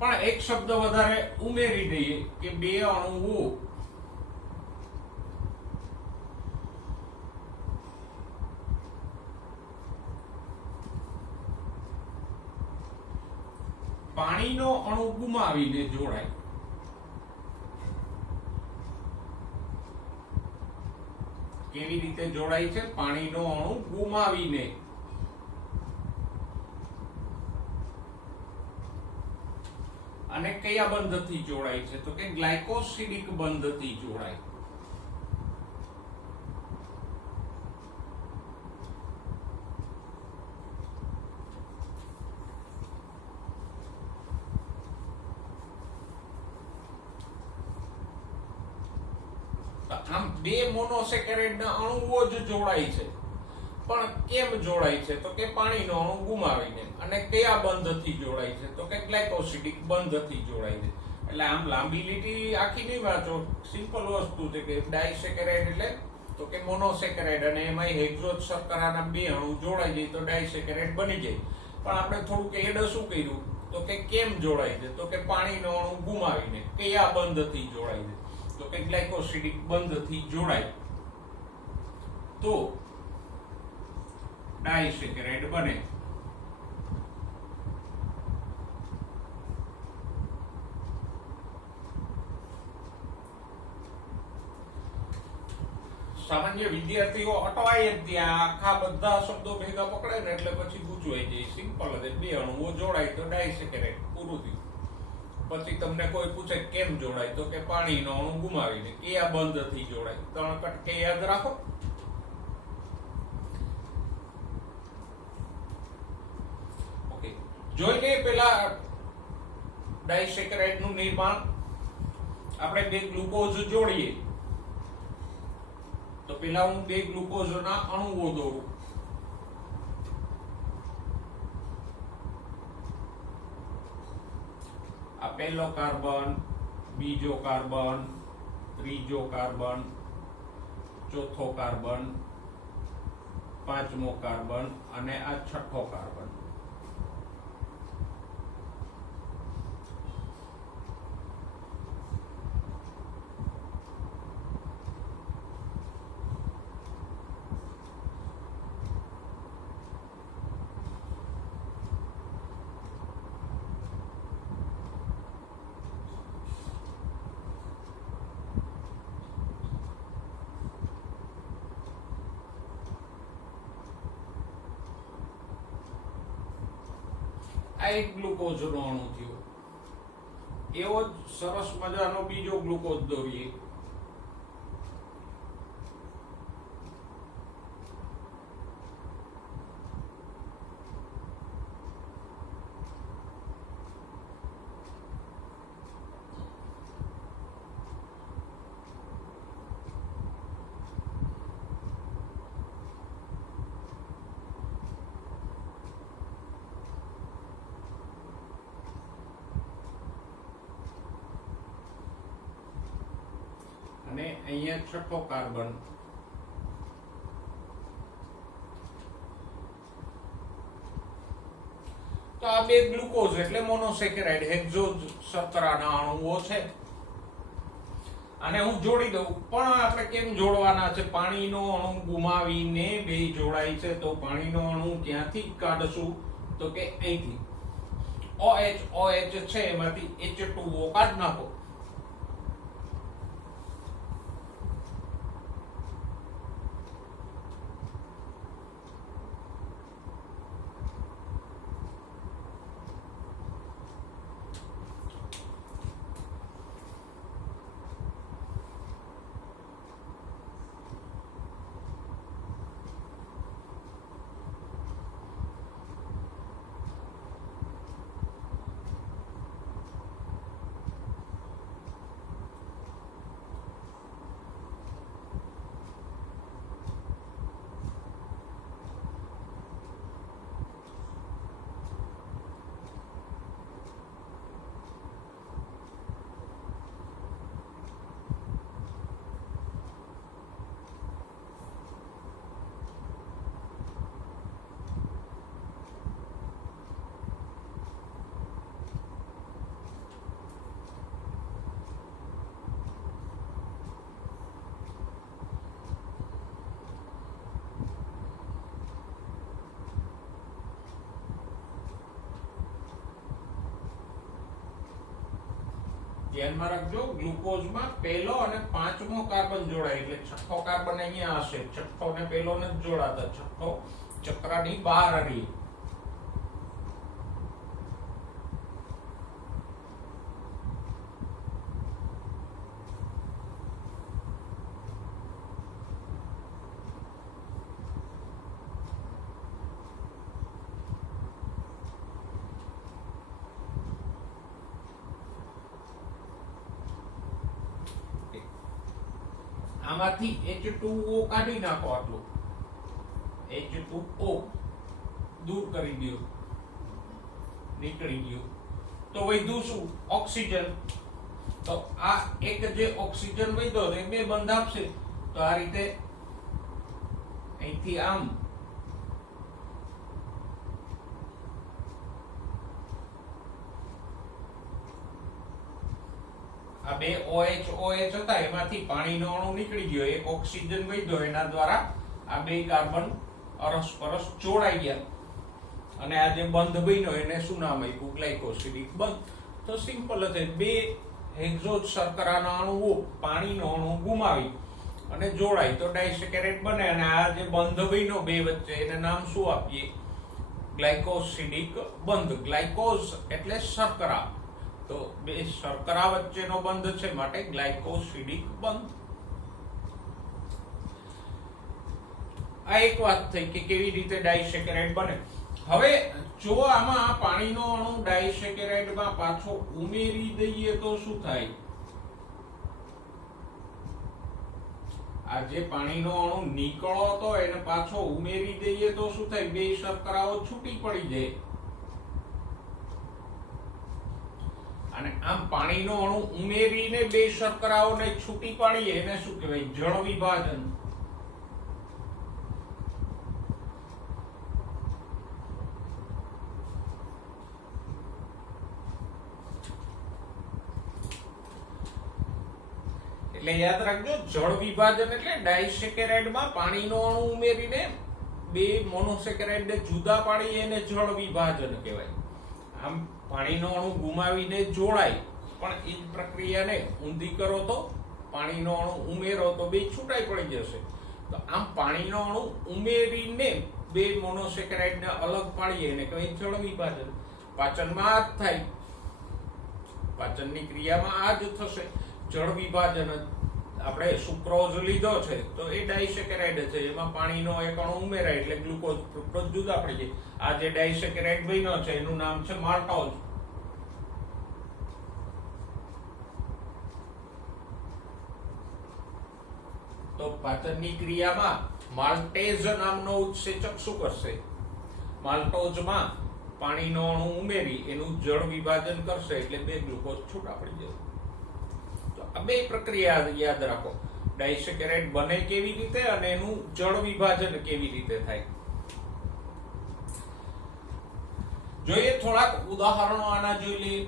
પણ એક શબ્દ વધારે ઉમેરી દઈએ કે બે અણુઓ પાણીનો અણુ ગુમાવીને જોડાય. કેવી રીતે જોડાય છે? પાણીનો અણુ ગુમાવીને. અને કયા બંધથી જોડાય છે? તો કે ગ્લાયકોસિડિક બંધથી જોડાય. આમ બે મોનોસેકેરાઇડના અણુઓ જ જોડાય છે. પણ કેમ જોડાય છે? તો કે પાણીનો અણુ ગુમાવીને. અને કયા બંધથી જોડાય છે? તો કે ગ્લાયકોસિડિક બંધથી જોડાય છે. એટલે આમ લાંબી લીટી આખી નહીં વાંચો, સિમ્પલ વસ્તુ છે કે ડાયસેકેરાઇડ એટલે તો કે મોનોસેકેરાઇડ અને એમાં હેક્ઝોઝ શર્કરાના બે અણુ જોડાઈ જાય તો ડાયસેકેરાઇડ બની જાય. પણ આપણે થોડુંક એડ શું કર્યું તો કે કેમ જોડાય છે? તો કે પાણીનો અણુ ગુમાવીને. કયા બંધથી જોડાય છે? તો કે ગ્લાયકોસિડિક બંધથી જોડાય તો ડાયસેકેરાઇડ બને. સામાન્ય વિદ્યાર્થીઓ અટવાય જ ત્યાં, આખા બધા શબ્દો ભેગા પકડે ને એટલે પછી ગૂંચવાઈ જાય. સિમ્પલ છે, બે અણુઓ જોડાય તો ડાયસેકેરાઇડ, પૂરું થયું. પછી તમને કોઈ પૂછે કેમ જોડાય? તો કે પાણીનો અણુ ગુમાવીને. કયા બંધથી જોડાય? 3 કટકે યાદ રાખો. ઓકે, જોઈને પેલા ડાયસેકેરાઇડ નું નિર્માણ. આપણે બે ગ્લુકોઝ જોડીએ તો પેલા હું બે ગ્લુકોઝના અણુઓ દોરું. આ પહેલો કાર્બન, બીજો કાર્બન, ત્રીજો કાર્બન, ચોથો કાર્બન, પાંચમો કાર્બન અને આ છઠ્ઠો કાર્બન. આ એક ગ્લુકોઝનો અણુ થયો. એવો જ સરસ મજાનો બીજો ગ્લુકોઝ દોરીએ. અને અહીંયા છઠ્ઠો કાર્બન. તો આ બે ગ્લુકોઝ એટલે મોનોસેકેરાઇડ હેક્ઝોઝ શર્કરાના અણુઓ છે. આને હું જોડી દઉં. પણ આપણે કેમ જોડવાના છે? પાણીનો અણુ ગુમાવીને બે જોડાય છે તો પાણીનો અણુ ક્યાંથી કાઢશું? તો કે અહીંથી. OH છે એમાંથી H2O કાઢ નાખો. ધ્યાનમાં રાખજો, ગ્લુકોઝમાં પહેલો અને પાંચમો કાર્બન જોડાય એટલે છઠ્ઠો કાર્બન અહીંયા હશે. છઠ્ઠો ને પહેલો નથી જોડાતા, છઠ્ઠો ચક્રની બહાર રહી. આમાંથી H2O કાઢી નાખો, આટલું H2O દૂર કરી દો, નીકળી ગયું. તો વધ્યું શું? ઓક્સિજન. તો આ એક જે ઓક્સિજન વધ્યો એ બે બંધ આપશે. તો આ રીતે અહીંથી આમ આ બે OH હતા એમાંથી પાણીનો અણુ નીકળી ગયો, એક ઓક્સિજન વધ્યો, એના દ્વારા આ બે કાર્બન અરસપરસ જોડાઈ ગયા અને આ જે બંધ બન્યો એને શું નામ આપ્યું? ગ્લાયકોસિડિક બંધ. તો સિમ્પલ જ છે, બે હેક્ઝોઝ શર્કરાના અણુઓ પાણીનો અણુ ગુમાવી અને જોડાય તો ડાયસેકેરેટ બને અને આ જે બંધ બન્યો બે વચ્ચે એને નામ શું આપીએ? ગ્લાયકોસિડિક બંધ. ગ્લાયકોઝ એટલે શર્કરા, તો બે શર્કરા વચ્ચેનો બંધ છે માટે ગ્લાયકોસિડિક બંધ. આ એક વાત થઈ કે કેવી રીતે ડાયસેકેરાઇડ બને. હવે જો આમાં પાણીનો અણુ ડાયસેકેરાઇડમાં પાછો ઉમેરી દઈએ તો શું થાય? આ જે પાણીનો અણુ નીકળો હતો એને પાછો ઉમેરી દઈએ તો શું થાય? બે શર્કરાઓ છૂટી પડી જાય. અને આમ પાણીનો અણુ ઉમેરીને બે શર્કરાઓને છૂટી પાડીએ એને શું કહેવાય? જળ વિભાજન. એટલે યાદ રાખજો, જળ વિભાજન એટલે ડાયસેકેરાઇડમાં પાણીનો અણુ ઉમેરીને બે મોનોસેકેરાઇડને જુદા પાડી એને જળ વિભાજન કહેવાય. આમ પાણીનો અણુ ગુમાવીને જોડાય, પણ એ જ પ્રક્રિયાને ઊંધી કરો તો પાણીનો અણુ ઉમેરો તો બે છૂટાઈ પડી જશે. તો આમ પાણીનો અણુ ઉમેરીને બે મોનોસેકેરાઇડને અલગ પાડીએ એને કહેવાય જળ વિભાજન. પાચનમાં આ જ થાય, પાચનની ક્રિયામાં આ જ થશે, જળ વિભાજન. આપણે સુક્રોઝ લીધો છે તો એ ડાયસેકેરાઇડ છે, એમાં પાણીનો એક અણુ ઉમેરાય એટલે ગ્લુકોઝ ફ્રુક્ટોઝ જુદા પડી જાય. આ જે ડાયસેકેરાઇડ બન્યો છે એનું નામ છે માલ્ટોઝ. તો પાચનની ક્રિયામાં માલ્ટેઝ નામનો ઉત્સેચક શું કરશે? માલ્ટોઝમાં પાણીનો અણુ ઉમેરી એનું જળ વિભાજન કરશે એટલે બે ગ્લુકોઝ છૂટા પડી જશે. આ બે પ્રક્રિયા યાદ રાખો, ડાયસેકેરાઇડ બને કેવી રીતે અને એનું જળ વિભાજન કેવી રીતે થાય. જોઈએ થોડાક ઉદાહરણો આના જોઈ લઈએ.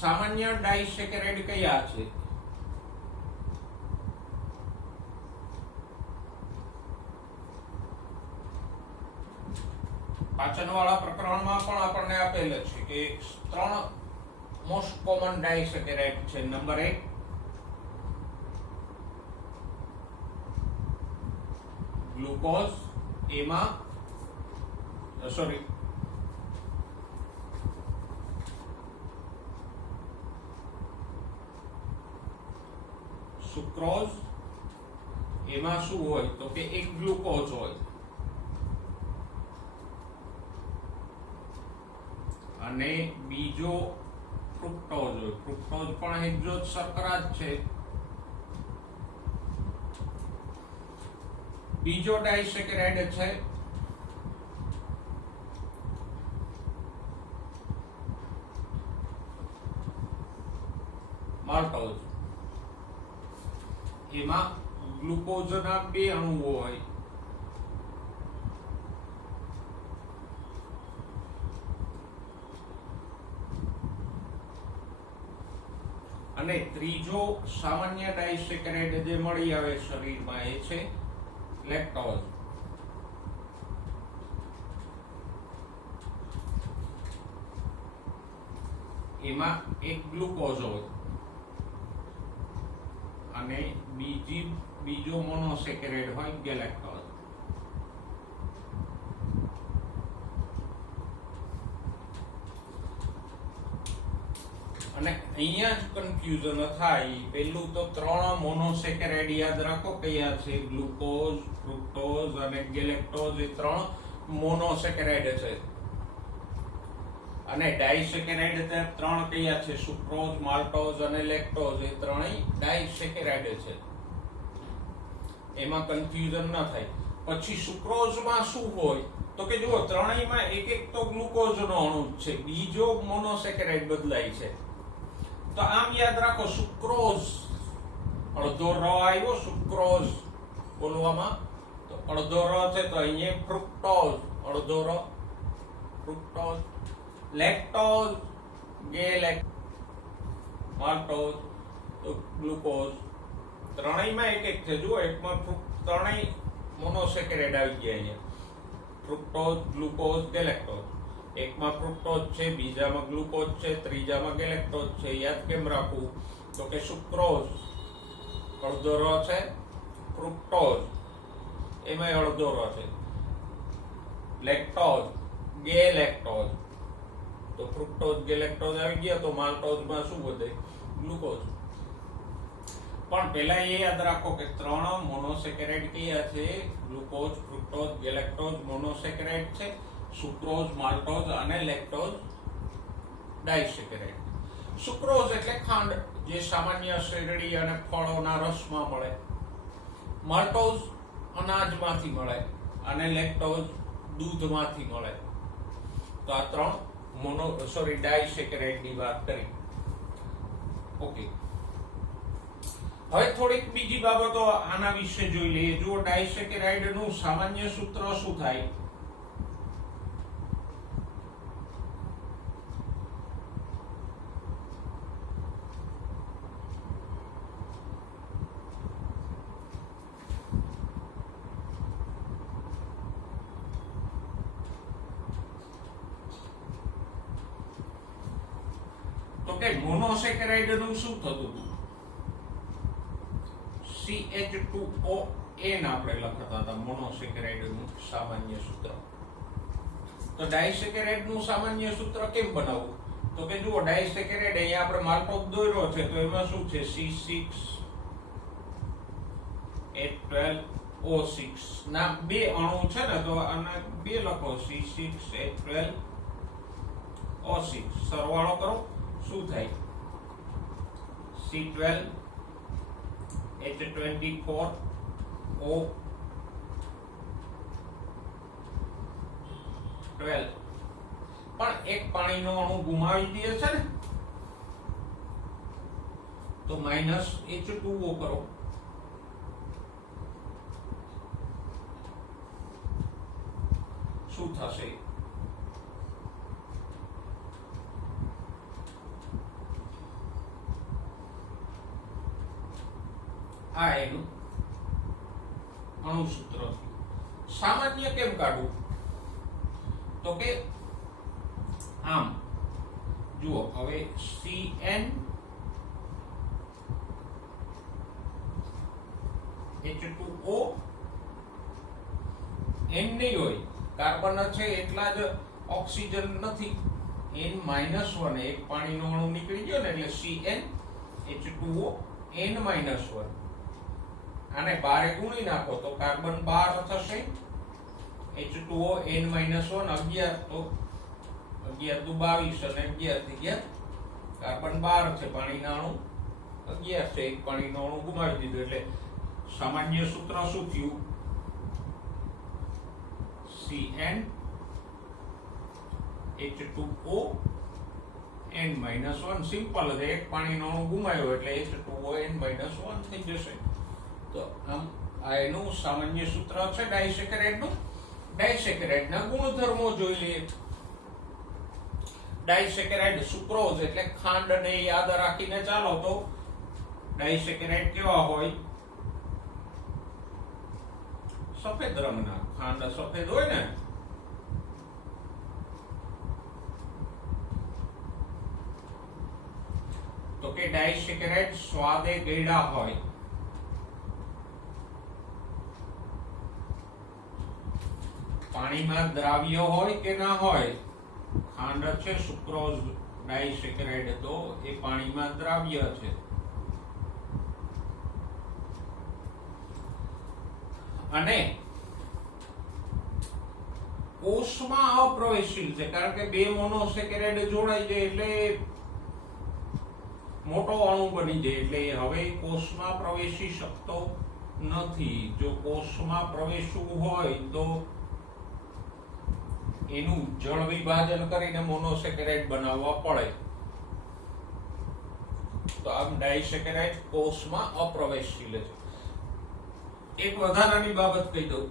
સામાન્ય ડાયસેકેરાઇડ કયા છે? પાચનવાળા પ્રકરણમાં પણ આપણને આપેલ છે કે ત્રણ મોસ્ટ કોમન ડાયસેકેરાઇડ છે. નંબર 1 ગ્લુકોઝ, એમાં સુક્રોઝ, એમાં શું હોય તો કે એક ગ્લુકોઝ હોય અને બીજો ફ્રુક્ટોઝ હોય. ફ્રુક્ટોઝ પણ હેક્ઝોઝ શર્કરા જ છે. બીજો ડાયસેકેરાઇડ છે માલ્ટોઝ. એમાં ગ્લુકોઝના બે અણુઓ હોય. અને ત્રીજો સામાન્ય ડાયસેકેરાઇડ જે મળી આવે શરીરમાં એ છે લેક્ટોઝ. એમાં એક ગ્લુકોઝ હોય અને બીજો મોનોસેકેરાઇડ હોય ગેલેક્ટોઝ. અને અહીંયા જ કન્ફ્યુઝન થાય. પહેલું તો 3 મોનોસેકેરાઇડ યાદ રાખો કયા છે, ગ્લુકોઝ, ફ્રુક્ટોઝ અને ગેલેક્ટોઝ. એ 3 મોનોસેકેરાઇડ છે. અને ડાઇસેકેરાઇડ 3 કયા છે, સુક્રોઝ, માલ્ટોઝ અને લેક્ટોઝ. એ ત્રણેય ડાઇસેકેરાઇડ છે. એમાં કન્ફ્યુઝન ન થાય. પછી સુક્રોઝમાં શું હોય તો કે જુઓ, ત્રણેયમાં એક તો ગ્લુકોઝનો અણુ છે, બીજો મોનોસેકેરાઇડ બદલાય છે. તો આમ યાદ રાખો, સુક્રોઝ અડધો ર આવ્યો, સુક્રોઝ બોલવામાં તો અડધો ર છે, તો અહીંયા ફ્રુક્ટોઝ અડધો ર, ફ્રુક્ટોઝ. લેક્ટોઝ માલ્ટોઝ તો ગ્લુકોઝ. ત્રણેયમાં એક છે. જુઓ, એકમાં ત્રણેય મોનોસેકેરાઇડ આવી ગયા અહીંયા, ફ્રુક્ટોઝ, ગ્લુકોઝ, ગેલેક્ટોઝ. એકમાં ફ્રુક્ટોઝ છે, બીજામાં ગ્લુકોઝ છે, ત્રીજામાં ગેલેક્ટોઝ છે. યાદ કેમ રાખવું તો કે સુક્રોઝ અડધો ર છે, ફ્રુક્ટોઝ એમાં અડધો ર છે, લેક્ટોઝ ગેલેક્ટોઝ. તો ફ્રુક્ટોઝ ગેલેક્ટોઝ આવી ગયા તો માલ્ટોઝમાં શું વધે, ગ્લુકોઝ. પણ પહેલા એ યાદ રાખો કે 3 મોનોસેકેરાઇડ કયા છે, ગ્લુકોઝ, ફ્રુક્ટોઝ, ગેલેક્ટોઝ મોનોસેકેરાઇડ છે. સુક્રોઝ, માલ્ટોઝ અને લેક્ટોઝ ડાઇસેકેરાઇડ. સુક્રોઝ એટલે ખાંડ, જે સામાન્ય શેરડી અને ફળોના રસમાં મળે. માલ્ટોઝ અનાજમાંથી મળે અને લેક્ટોઝ દૂધમાંથી મળે. તો આ 3 ડાઇસેકેરાઇડની વાત કરી. ઓકે, હવે થોડીક બીજી બાબતો આના વિશે જોઈ લઈએ. જો ડાઇસેકેરાઇડનું સામાન્ય સૂત્ર શું થાય, તો કે મોનોસેકેરાઇડનું શું થતું હતું, CH2ON આપણે લખતા હતા મોનોસેકેરાઇડનું સામાન્ય સૂત્ર. તો ડાઇસેકેરાઇડનું સામાન્ય સૂત્ર કેમ બનાવવું તો કે જુઓ, ડાઇસેકેરાઇડ અહીંયા આપણે માલ્ટોઝ દોર્યો છે, તો એમાં શું છે, C6H12O6 ના 2 અણુ છે ને, તો આના 2 લખો, C6H12O6. સરવાળો કરો, શું થાય, C12H24O12. પણ એક પાણીનો અણુ ગુમાવી દે છે ને, તો -H2O કરો. શું થશે, આ એનું અણુસૂત્ર. સામાન્ય કેમ કાઢવું તો કે આમ જુઓ, હવે CnH2O N નહીં હોય, કાર્બન છે એટલા જ ઓક્સિજન નથી, N-1 એક પાણીનો અણુ નીકળી ગયો ને, એટલે CnH2O N-1. આને 12 ગુણી નાખો તો કાર્બન 12 થશે, H2O N-1 11, તો 11 દુ 22 અને 11 થી ગયા કાર્બન 12 છે, પાણીના અણુ 11 છે, એક પાણીનો અણુ ગુમાવી દીધો. એટલે સામાન્ય સૂત્ર શું થયું, CnH2O N-1. સિમ્પલ છે, એક પાણીનો અણુ ગુમાવ્યો એટલે H2O N-1 થઈ જશે. તો આમ આ એનું સામાન્ય સૂત્ર છે ડાઇસેકેરાઇડનું. ડાઇસેકેરાઇડના ગુણધર્મો જોઈ લઈએ. ડાઇસેકેરાઇડ સુક્રોઝ એટલે ખાંડને યાદ રાખીને ચાલો તો ડાઇસેકેરાઇડ કેવા હોય, સફેદ રંગના. ખાંડ સફેદ હોય ને, કે ડાયસેકેરાઇડ સ્વાદે ગળ્યા હોય, પાણીમાં દ્રાવ્ય હોય કે ના હોય, ખાંડ છે સુક્રોઝ ડાયસેકેરાઇડ, તો એ પાણીમાં દ્રાવ્ય છે. અને કોષમાં અપ્રવેશીલ છે, કારણ કે બે મોનોસેકેરાઇડ જોડાઈ જાય એટલે મોટો અણુ બની જાય, એટલે હવે કોષમાં પ્રવેશી શકતો નથી. જો કોષમાં પ્રવેશવું હોય તો એનું જળ વિભાજન કરીને મોનોસેકેરાઇડ બનાવવા પડે. તો આમ ડાયસેકેરાઇડ કોષમાં અપ્રવેશશીલ છે. એક વધારાની બાબત કહી દઉં,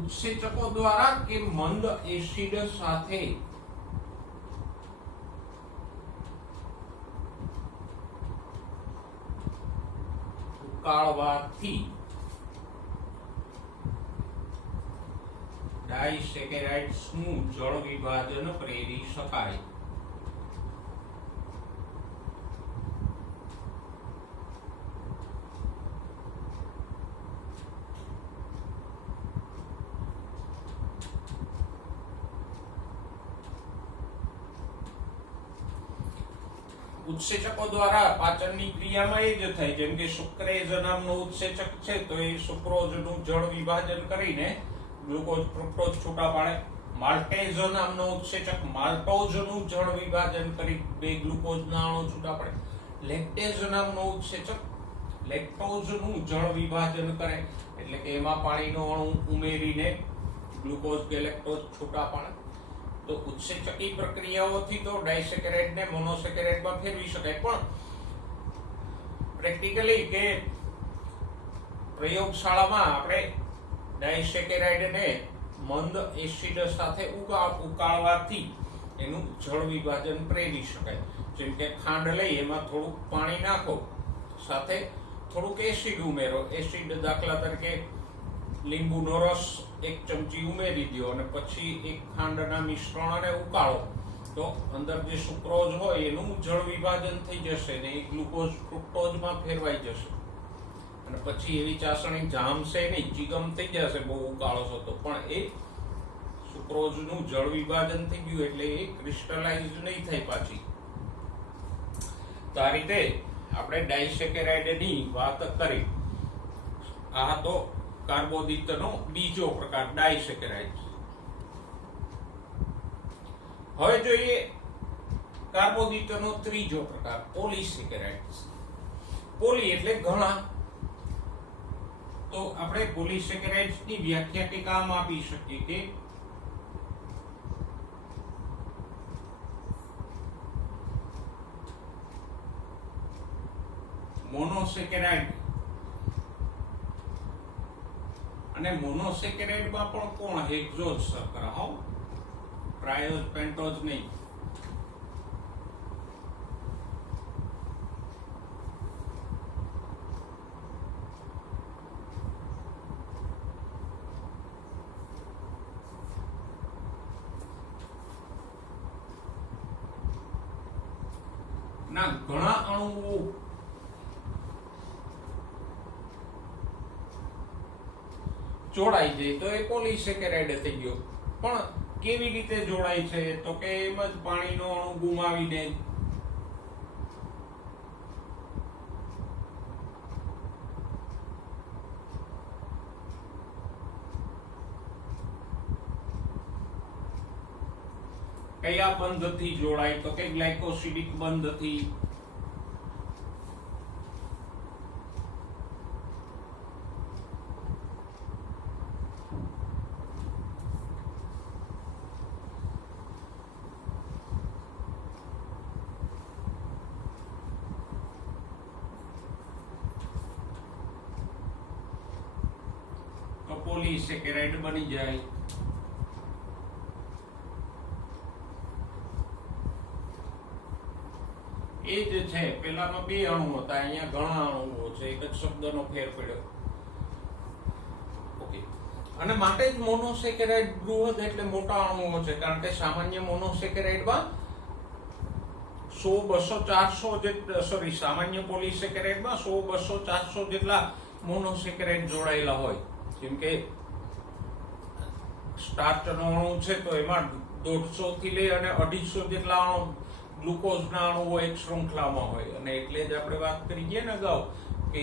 ઉત્સેચકો દ્વારા કે મંદ એસિડ સાથે ઉકાળવાથી ડાયસેકેરાઇડ્સનું જળ વિભાજન પ્રેરી શકાય. ઉત્સેચકો દ્વારા પાચનની ક્રિયામાં એ જ થાય, જેમ કે સુક્રેઝ નામનો ઉત્સેચક છે તો એ સુક્રોઝનું જળ વિભાજન કરીને ગ્લુકોઝ ફ્રુક્ટોઝ છૂટા પાડે. માલ્ટેઝ નામનો ઉત્સેચક માલ્ટોઝનું જળ વિભાજન કરી બે ગ્લુકોઝના અણુ છૂટા પાડે. લેક્ટેઝ નામનો ઉત્સેચક લેક્ટોઝનું જળ વિભાજન કરે, એટલે કે એમાં પાણીનો અણુ ઉમેરીને ગ્લુકોઝ કે લેક્ટોઝ છૂટા પાડે. તો ઉત્સેચકી પ્રક્રિયાઓથી તો ડાયસેકેરાઇડને મોનોસેકેરાઇડમાં ફેરવી શકાય, પણ પ્રેક્ટિકલી કે પ્રયોગશાળામાં આપણે ડાયસેકેરાઇડને મંદ એસિડ સાથે ઉકાળવાથી એનું જળ વિભાજન પ્રેરી શકાય. જેમ કે ખાંડ લઈ એમાં થોડુંક પાણી નાખો, સાથે થોડુંક એસિડ ઉમેરો. એસિડ દાખલા તરીકે લીંબુનો રસ 1 ચમચી ઉમેરી દો અને પછી એક ખાંડના મિશ્રણને ઉકાળો, તો અંદર જે સુક્રોઝ હોય એનું જળ વિભાજન થઈ જશે ને એ ગ્લુકોઝ ફ્રુક્ટોઝમાં ફેરવાઈ જશે. અને પછી એવી ચાસણી જામશે નહીં, ચીગમ થઈ જશે બહુ ઉકાળો તો, પણ એ સુક્રોઝનું જળ વિભાજન થઈ ગયું એટલે એ ક્રિસ્ટલાઇઝ નહીં થાય પાછી. તો આ રીતે આપણે ડાયસેકેરાઇડની વાત કરી. આ તો કાર્બોદિતનો બીજો પ્રકાર ડાયસેકેરાઇડ. હવે જોઈએ કાર્બોદિતનો ત્રીજો પ્રકાર પોલિસેકેરાઇડ. પોલી એટલે ઘણા. તો આપણે પોલિસેકેરાઇડ્સની વ્યાખ્યા કંઈક આમ આપી શકીએ કે મોનોસેકેરાઇડ અને મોનોસેકેરાઇડમાં પણ કોણ હેક્ઝોઝ શર્કરા, હો ટ્રાયોઝ પેન્ટોઝ નહીં. ના ઘણા અણુઓ જોડાઈ જાય તો એ પોલિસેકેરાઇડ થઈ ગયો. પણ કેવી રીતે જોડાય છે તો કે એમ જ પાણીનો અણુ ગુમાવીને કયા બંધથી જોડાય તો કે ગ્લાયકોસિડિક બંધથી. પોલીસેકેરાઇડ બની જાય. એ જ છે, પેલામાં 2 અણુ હતા, અહીંયા ઘણા અણુઓ છે, એક જ શબ્દનો ફેર પડ્યો. ઓકે, અને માટે જ મોનોસેકેરાઇડ બૃહદ એટલે મોટા અણુઓ છે, કારણ કે સામાન્ય મોનોસેકેરાઇડમાં 100, 200, 400 સામાન્ય પોલીસેકેરાઇડમાં 100, 200, 400 જેટલા મોનોસેકેરાઇડ જોડાયેલા હોય. જેમ કે સ્ટાર્ચનો અણુ છે તો એમાં 150 થી લઈ અને 250 જેટલા અણુ ગ્લુકોઝના અણુઓ એક શૃંખલામાં હોય. અને એટલે જ આપણે વાત કરી ગયા ને અગાઉ કે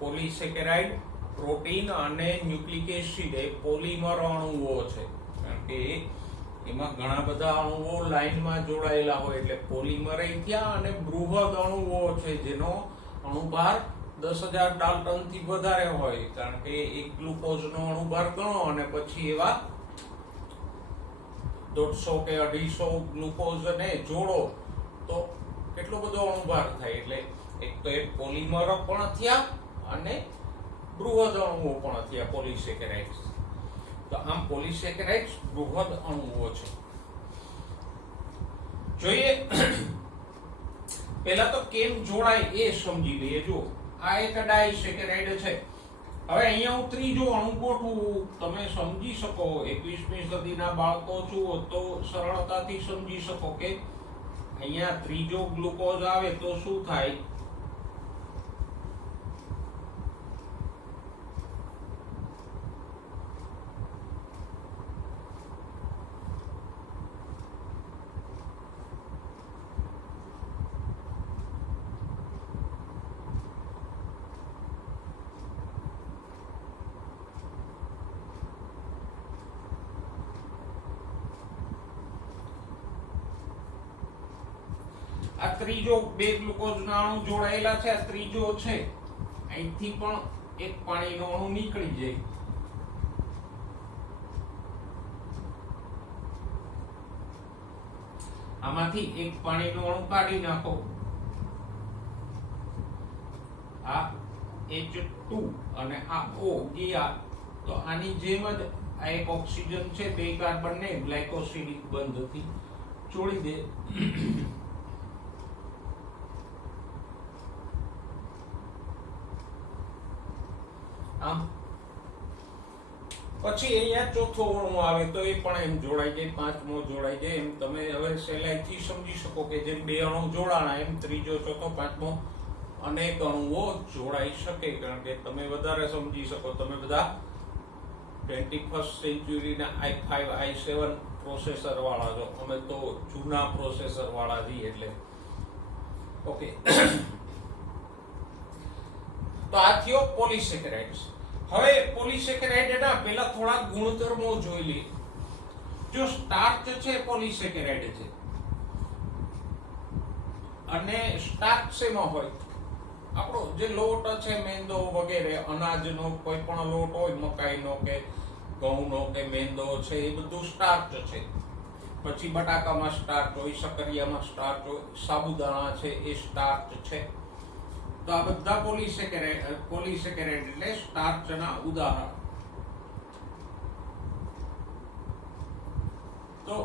પોલીસેકેરાઇડ પ્રોટીન અને ન્યુક્લિક એસિડ એ પોલિમર અણુઓ છે, કારણ કે એમાં ઘણા બધા અણુઓ લાઈનમાં જોડાયેલા હોય એટલે પોલિમર થયા. અને બૃહદ અણુઓ છે જેનો અણુભાર 10,000 ડાલ્ટન થી વધારે હોય, કારણ કે એક ગ્લુકોઝનો અણુભાર ગણો અને પછી એવા 150 કે 250 ગ્લુકોઝને જોડો તો કેટલો બધો અણુભાર થાય. એટલે એક તો એક પોલિમર પણ થયા અને બૃહદ અણુઓ પણ થયા પોલીસેકેરાઇડ્સ. તો આમ પોલીસેકેરાઇડ્સ બૃહદ અણુઓ છે. જોઈએ પહેલા તો કેમ જોડાય એ સમજી લઈએ. જો આ એક ડાયસેકેરાઇડ છે. હવે અહીંયા હું ત્રીજો અણુ ગોઠવું, તમે સમજી શકો, 21મી સદીના બાળકો છો તો સરળતાથી સમજી શકો કે અહીંયા ત્રીજો ગ્લુકોઝ આવે તો શું થાય. આ ત્રીજો 2 ગ્લુકોઝના અણુ જોડાયેલા છે. આ ત્રીજો છે, અહીંથી પણ એક પાણીનો અણુ નીકળી જાય. આમાંથી એક પાણીનો અણુ કાઢી નાખો. આ H2 અને આ O ગયા તો આની જેમ જ આ એક ઓક્સિજન છે, 2 કાર્બનને ગ્લાયકોસિડિક બંધથી જોડી દે. આમ પછી અહીંયા ચોથો અણુ આવે તો એ પણ એમ જોડાઈ જાય, પાંચમો જોડાઈ જાય. એમ તમે હવે સહેલાઈથી સમજી શકો કે જેમ 2 અણુ જોડાણા એમ ત્રીજો, ચોથો, પાંચમો અનેક અણુઓ જોડાઈ શકે, કારણ કે તમે વધારે સમજી શકો. તમે બધા 21st સેન્ચુરીના i5 i7 પ્રોસેસર વાળા છો, અમે તો જૂના પ્રોસેસર વાળા છીએ. એટલે ઓકે, તો આ થયો પોલીસેકેરાઇડ્સ. હવે પોલીસેકેરાઇડના પહેલા થોડા ગુણધર્મો જોઈ લઈએ. જો સ્ટાર્ચ છે પોલીસેકેરાઇડ છે, અને સ્ટાર્ચ શેમાં હોય? આપણો જે લોટ છે, મેંદો વગેરે, અનાજનો કોઈ પણ લોટ હોય, મકાઈનો કે ઘઉંનો કે મેંદો છે, એ બધું સ્ટાર્ચ છે. પછી બટાકામાં સ્ટાર્ચ હોય, સકરિયામાં સ્ટાર્ચ હોય, સાબુદાણા છે એ સ્ટાર્ચ છે. તો આ બધા પોલીસેકેરાઇડ એટલે સ્ટાર્ચના ઉદાહરણ. તો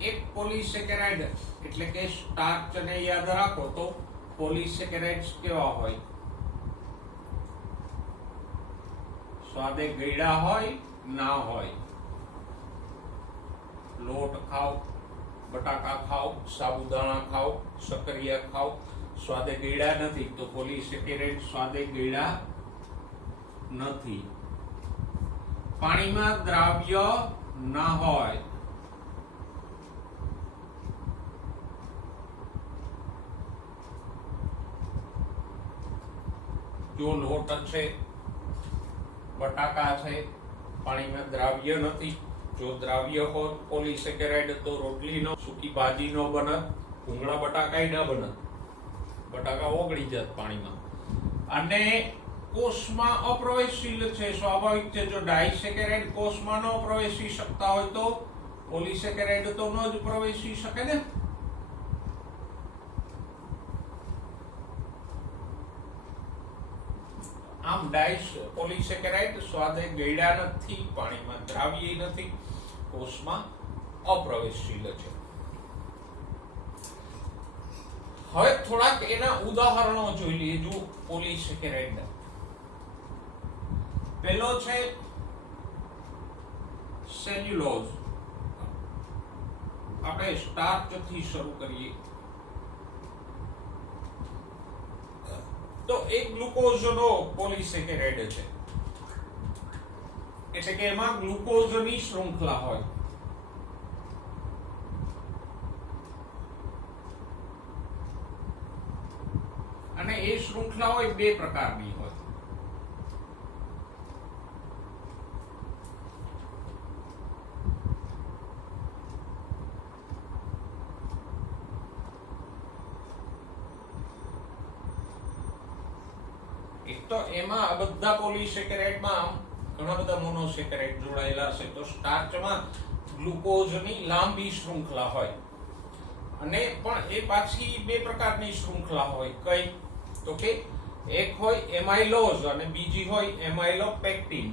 એક પોલીસેકેરાઇડ એટલે કે સ્ટાર્ચને યાદ રાખો તો પોલીસેકેરાઇડ્સ કેવા હોય? સ્વાદે ગળ્યા હોય, ના હોય. લોટ ખાઓ, બટાકા ખાઓ, સાબુદાણા ખાઓ, સકરિયા ખાઓ, સ્વાદે ગળ્યા નથી તો પોલીસેકેરાઇડ સ્વાદે ગળ્યા નથી. પાણીમાં દ્રાવ્ય ના હોય. જો લોટ છે, બટાકા છે, પાણીમાં દ્રાવ્ય નથી. જો દ્રાવ્ય હોત પોલીસેકેરાઇડ તો રોટલીનો, સૂકી ભાજીનો બનત, ભૂંગળા બટાકા ના બનત, બટાકા ઓગળી જાત પાણીમાં. અને કોષમાં અપ્રવેશશીલ છે, સ્વાભાવિક છે. જો ડાયસેકેરાઇડ કોષમાં ન પ્રવેશી શકતા હોય તો પોલીસેકેરાઇડ તો ન જ પ્રવેશી શકે ને. આમ ડાઈસ પોલિસેકેરાઇડ સ્વાદે ગળ્યા નથી, પાણીમાં દ્રાવ્ય નથી, કોષમાં અપ્રવેશશીલ છે. હવે થોડાક એના ઉદાહરણો જોઈ લઈએ જો પોલિસેકેરાઇડના. પહેલો છે સેલ્યુલોઝ. આપણે સ્ટાર્ચ થી શરૂ કરીએ તો એક ગ્લુકોઝનો પોલિસેકેરાઇડ છે, એટલે કે એમાં ગ્લુકોઝની શૃંખલા હોય. અને એ શૃંખલા હોય બે પ્રકારની હોય. એક તો એમાં બધા પોલિસેકેરાઇડમાં ઘણા બધા મોનોસેકેરાઇડ જોડાયેલા છે, તો સ્ટાર્ચમાં ગ્લુકોઝની લાંબી શૃંખલા હોય. અને પણ એ પાછી બે પ્રકારની શૃંખલા હોય. કઈ? તો કે એક હોય એમાઇલોઝ અને બીજી હોય એમાઇલોપેક્ટિન.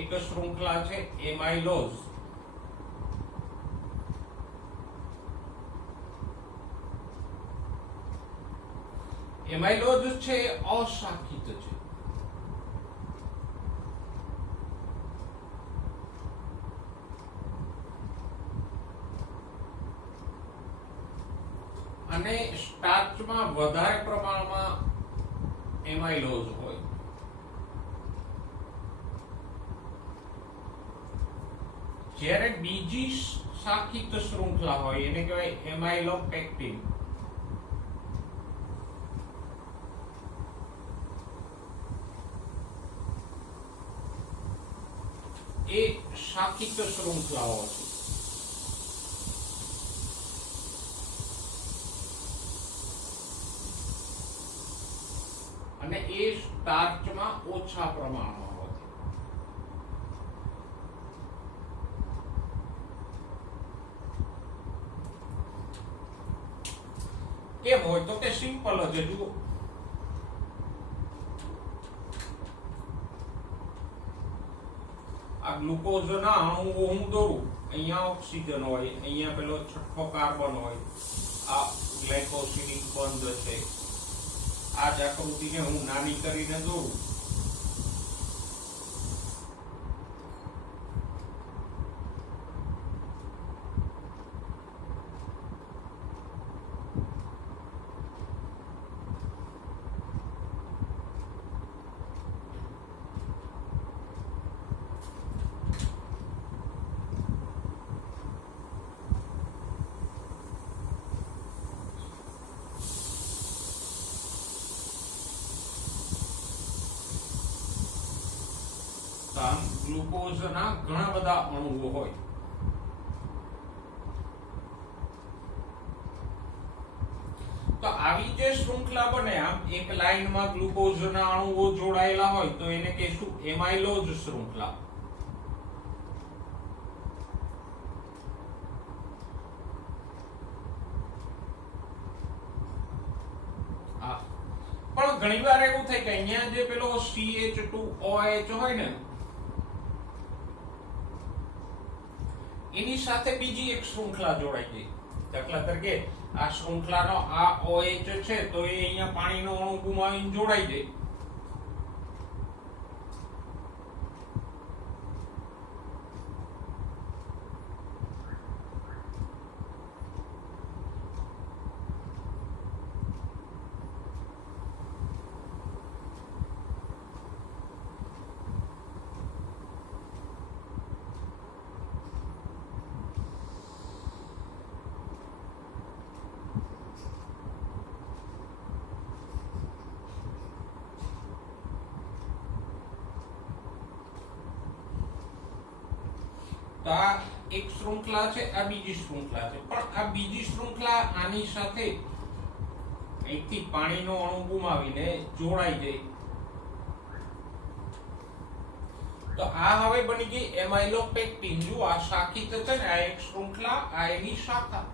એક શૃંખલા છે એમાઇલોઝ, એમાઇલોઝ છે અશાખિત છે. અને સ્ટાર્ચમાં વધારે પ્રમાણમાં એમાઇલોઝ હોય. જ્યારે બીજી શાખિત શૃંખલા હોય એને કહેવાય એમાઇલોપેક્ટિન. એ શાખિત શૃંખલાઓ છે. અને એ સ્ટાર્ચમાં ઓછા પ્રમાણમાં હોય. કેમ હોય તો કે સિમ્પલ જ. જુઓ, આ ગ્લુકોઝના અણુઓ હું દોરું, અહીંયા ઓક્સિજન હોય, અહીંયા પેલો છઠ્ઠો કાર્બન હોય, આ ગ્લાયકોસિડિક બંધ છે. આ જ આકૃતિને હું નાની કરીને દોરું, ગ્લુકોઝના ઘણા બધા અણુઓ હોય. તો આવી જે શૃંખલા બને, આમ એક લાઈનમાં ગ્લુકોઝના અણુઓ જોડાયેલા હોય તો એને કહેશું એમાઇલોઝ શૃંખલા. પણ ઘણીવાર એવું થાય કે અહીંયા જે પેલો CH2OH હોય ને, એની સાથે બીજી એક શૃંખલા જોડાઈ ગઈ. દાખલા તરીકે આ શૃંખલાનો આ OH છે તો એ અહીંયા પાણીનો અણુ ગુમાવીને જોડાઈ જાય. તો આ એક શૃંખલા છે, આ બીજી શૃંખલા છે. પણ આ બીજી શૃંખલા આની સાથે અહીંથી પાણીનો અણુ ગુમાવીને જોડાઈ જાય. તો આ હવે બની ગઈ એમાઇલોપેક્ટિન. જો આ શાખિત છે ને, આ એક શૃંખલા, આ એની શાખા.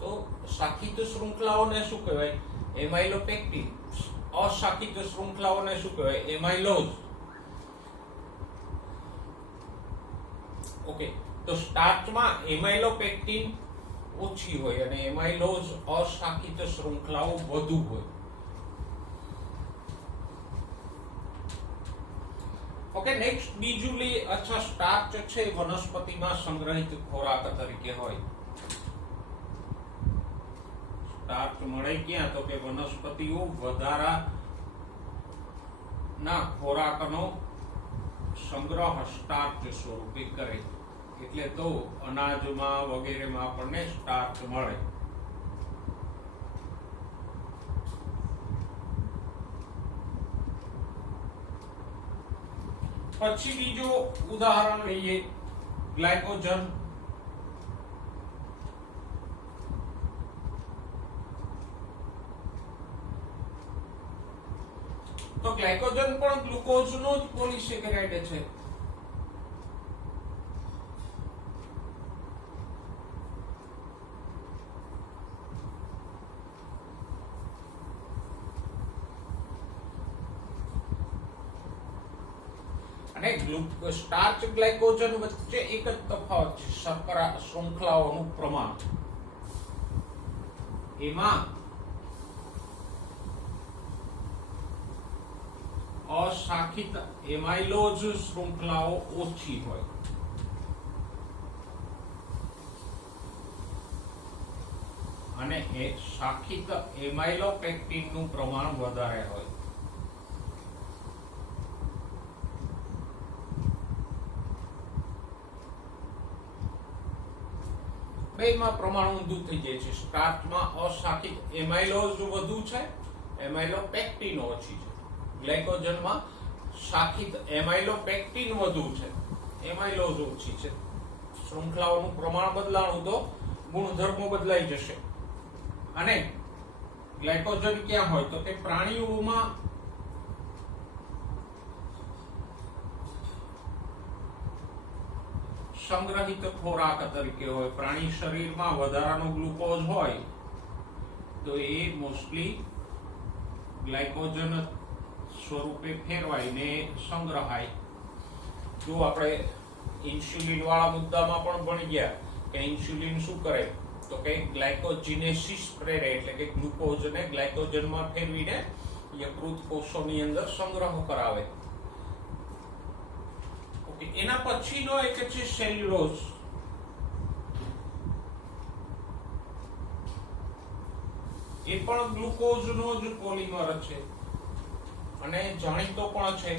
તો શાખિત શૃંખલાઓને શું કહેવાય? એમાઇલોપેક્ટિન. અશાખિત શૃંખલાઓને શું કહેવાય? એમાઇલોઝ. ઓકે, તો સ્ટાર્ચમાં એમાઇલોપેક્ટિન ઓછી હોય અને એમાઇલોઝ અશાખિત શૃંખલાઓ વધુ હોય. ઓકે, નેક્સ્ટ બીજું લે. અચ્છા, સ્ટાર્ચ છે વનસ્પતિમાં સંગ્રહિત ખોરાક તરીકે હોય. સ્ટાર્ચ મળે ક્યાં? તો કે વનસ્પતિઓ વધારાના ખોરાકનો સંગ્રહ સ્ટાર્ચ સ્વરૂપે કરે. એટલે તો અનાજમાં વગેરેમાં આપણને સ્ટાર્ચ મળે. પછી બીજો ઉદાહરણ લઈએ, ગ્લાયકોજન. તો ગ્લાયકોજન પણ ગ્લુકોઝનો જ પોલિસેકેરાઇડ છે. અને સ્ટાર્ચ ગ્લાયકોજન વચ્ચે એક જ તફાવત છે, શર્કરા શૃંખલાઓનું પ્રમાણ. એમાં અશાખિત એમાઇલોઝ શૃંખલાઓ ઓછી હોય અને શાખિત એમાઇલોપેક્ટિનનું પ્રમાણ વધારે હોય. બેમાં પ્રમાણ ઊંધું થઈ જાય છે. સ્ટાર્ચમાં અશાખિત એમાઇલોઝ વધુ છે, એમાઇલોપેક્ટિન ઓછી છે. ગ્લાયકોજનમાં શાખિત એમાઇલોપેક્ટિન વધુ છે, એમાઇલોઝ ઓછી છે. શૃંખલાઓનું પ્રમાણ બદલાણું તો ગુણધર્મો બદલાઈ જશે. અને ગ્લાયકોજન ક્યાં હોય? તો કે પ્રાણીઓમાં સંગ્રહિત ખોરાક તરીકે હોય. પ્રાણી શરીરમાં વધારાનો ગ્લુકોઝ હોય તો એ મોસ્ટલી ગ્લાયકોજન સ્વરૂપે ફેરવાઈને સંગ્રહાય. જો આપણે ઇન્સ્યુલિન વાળા મુદ્દામાં પણ ભણી ગયા કે ઇન્સ્યુલિન શું કરે? તો કે ગ્લાયકોજિનેસિસ પ્રેરે, એટલે કે ગ્લુકોઝને ગ્લાયકોજનમાં ફેરવીને યકૃત કોષોની અંદર સંગ્રહ કરાવે. ઓકે, એના પછીનો એક છે સેલ્યુલોઝ. એ પણ ગ્લુકોઝનો જ પોલિમર છે અને જાણીતો પણ છે.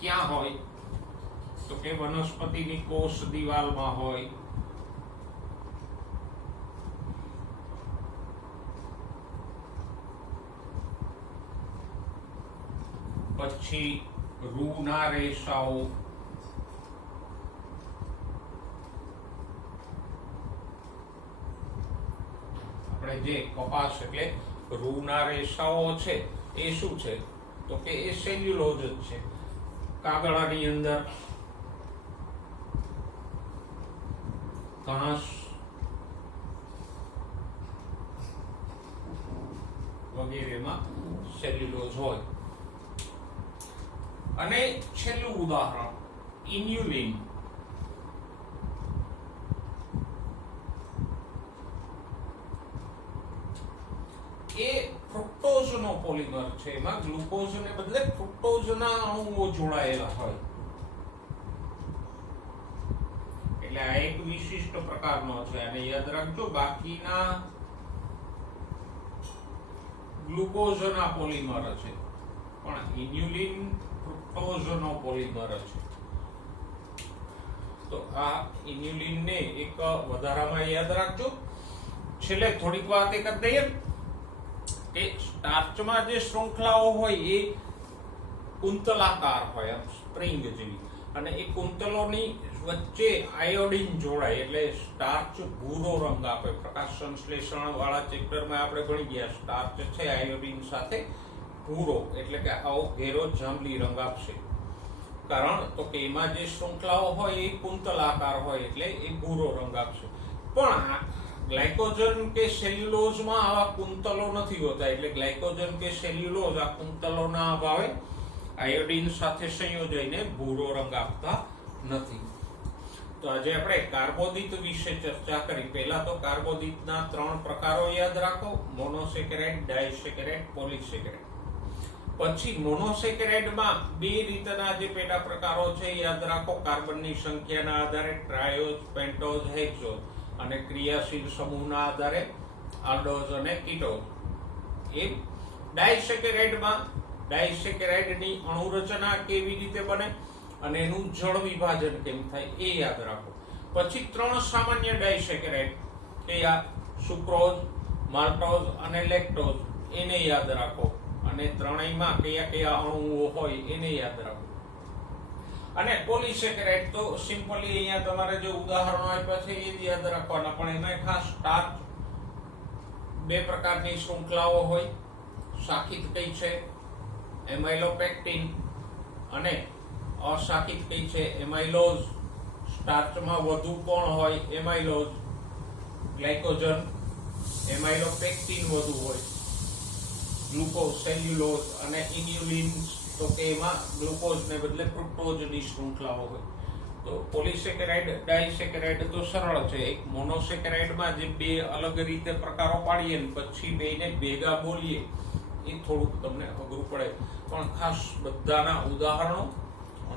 ક્યાં હોય? તો કે વનસ્પતિની કોષ દિવાલમાં હોય. પછી રૂના રેસાઓ, આપણે જે કપાસ એટલે રૂના રેસાઓ છે એ શું છે? તો કે એ સેલ્યુલોઝ જ છે. કાગળની અંદર ઘાસ વગેરેમાં સેલ્યુલોઝ હોય. અને છેલ્લું ઉદાહરણ ઇન્યુલિન. એ ફ્રુક્ટોઝનો પોલિમર છે. એમાં ગ્લુકોઝને બદલે ફ્રુક્ટોઝના અણુઓ જોડાયેલા હોય. એટલે આ એક વિશિષ્ટ પ્રકારનો છે અને યાદ રાખજો બાકીના ગ્લુકોઝના પોલિમર છે, પણ ઇન્યુલિન ફ્રુક્ટોઝનો પોલિમર છે. તો આ ઇન્યુલિનને એક વધારામાં યાદ રાખજો. છેલ્લે થોડીક વાત એ કરી દઈએ કે સ્ટાર્ચમાં જે શૃંખલાઓ હોય એ કુંતલાકાર હોય, સ્પ્રિંગ જેવી, અને એ કુંતલોની વચ્ચે આયોડિન જોડાય એટલે સ્ટાર્ચ ભૂરો રંગ આપે. પ્રકાશ સંશ્લેષણ વાળા ચેપ્ટરમાં આપણે ભણી ગયા સ્ટાર્ચ છે આયોડિન સાથે ભૂરો એટલે કે આવો ઘેરો જાંબલી રંગ આપશે. કારણ તો કે એમાં જે શૃંખલાઓ હોય એ કુંતલ આકાર હોય એટલે એ ભૂરો રંગ આપશે. પણ ગ્લાયકોજન કે સેલ્યુલોઝમાં આવા કુંતલો નથી હોતા એટલે ગ્લાયકોજન કે સેલ્યુલોઝ આ કુંતલોના અભાવે આયોડિન સાથે સંયોજાઈને ભૂરો રંગ આપતા નથી. તો આજે આપણે કાર્બોદિત વિશે ચર્ચા કરી. પહેલા તો કાર્બોદિતના 3 પ્રકારો યાદ રાખો: મોનોસેકેરાઇડ, ડાયસેકેરાઇડ, પોલિસેકેરાઇડ. પછી મોનોસેકેરાઇડમાં 2 રીતના જે પેટા પ્રકારો છે યાદ રાખો: કાર્બનની સંખ્યાના આધારે ટ્રાયોઝ, પેન્ટોઝ, હેક્સોઝ અને ક્રિયાશીલ સમૂહના આધારે આલ્ડોઝ અને કીટોઝ. એ ડાયસેકેરાઇડમાં ડાયસેકેરાઇડની અણુરચના કેવી રીતે બને અને એનું જળ વિભાજન કેમ થાય એ યાદ રાખો. પછી 3 સામાન્ય ડાયસેકેરાઇડ કે આ સુક્રોઝ, માલ્ટોઝ અને લેક્ટોઝ એને યાદ રાખો અને ત્રણેયમાં કયા કયા અણુઓ હોય એને યાદ રાખો. અને પોલિસેકેરાઇડ તો સિમ્પલી અહીંયા તમારે જે ઉદાહરણો આપ્યા છે એ જ યાદ રાખવાના. પણ એમાં ખાસ સ્ટાર્ચ 2 પ્રકારની શૃંખલાઓ હોય. શાખિત કઈ છે? એમાઇલોપેક્ટિન. અને અશાખિત કઈ છે? એમાઇલોઝ. સ્ટાર્ચમાં વધુ કોણ હોય? એમાઇલોઝ. ગ્લાયકોજન એમાઇલોપેક્ટિન વધુ હોય. ગ્લુકોઝ, સેલ્યુલોઝ અને ઇન્યુલિન તો કે એમાં ગ્લુકોઝને બદલે ફ્રુક્ટોઝની શૃંખલાઓ હોય. તો પોલિસેકેરાઇડ, ડાયસેકેરાઇડ તો સરળ છે. એક મોનોસેકેરાઇડમાં જે 2 અલગ રીતે પ્રકારો પાડીએ ને પછી બેને ભેગા બોલીએ એ થોડુંક તમને અઘરું પડે. પણ ખાસ બધાના ઉદાહરણો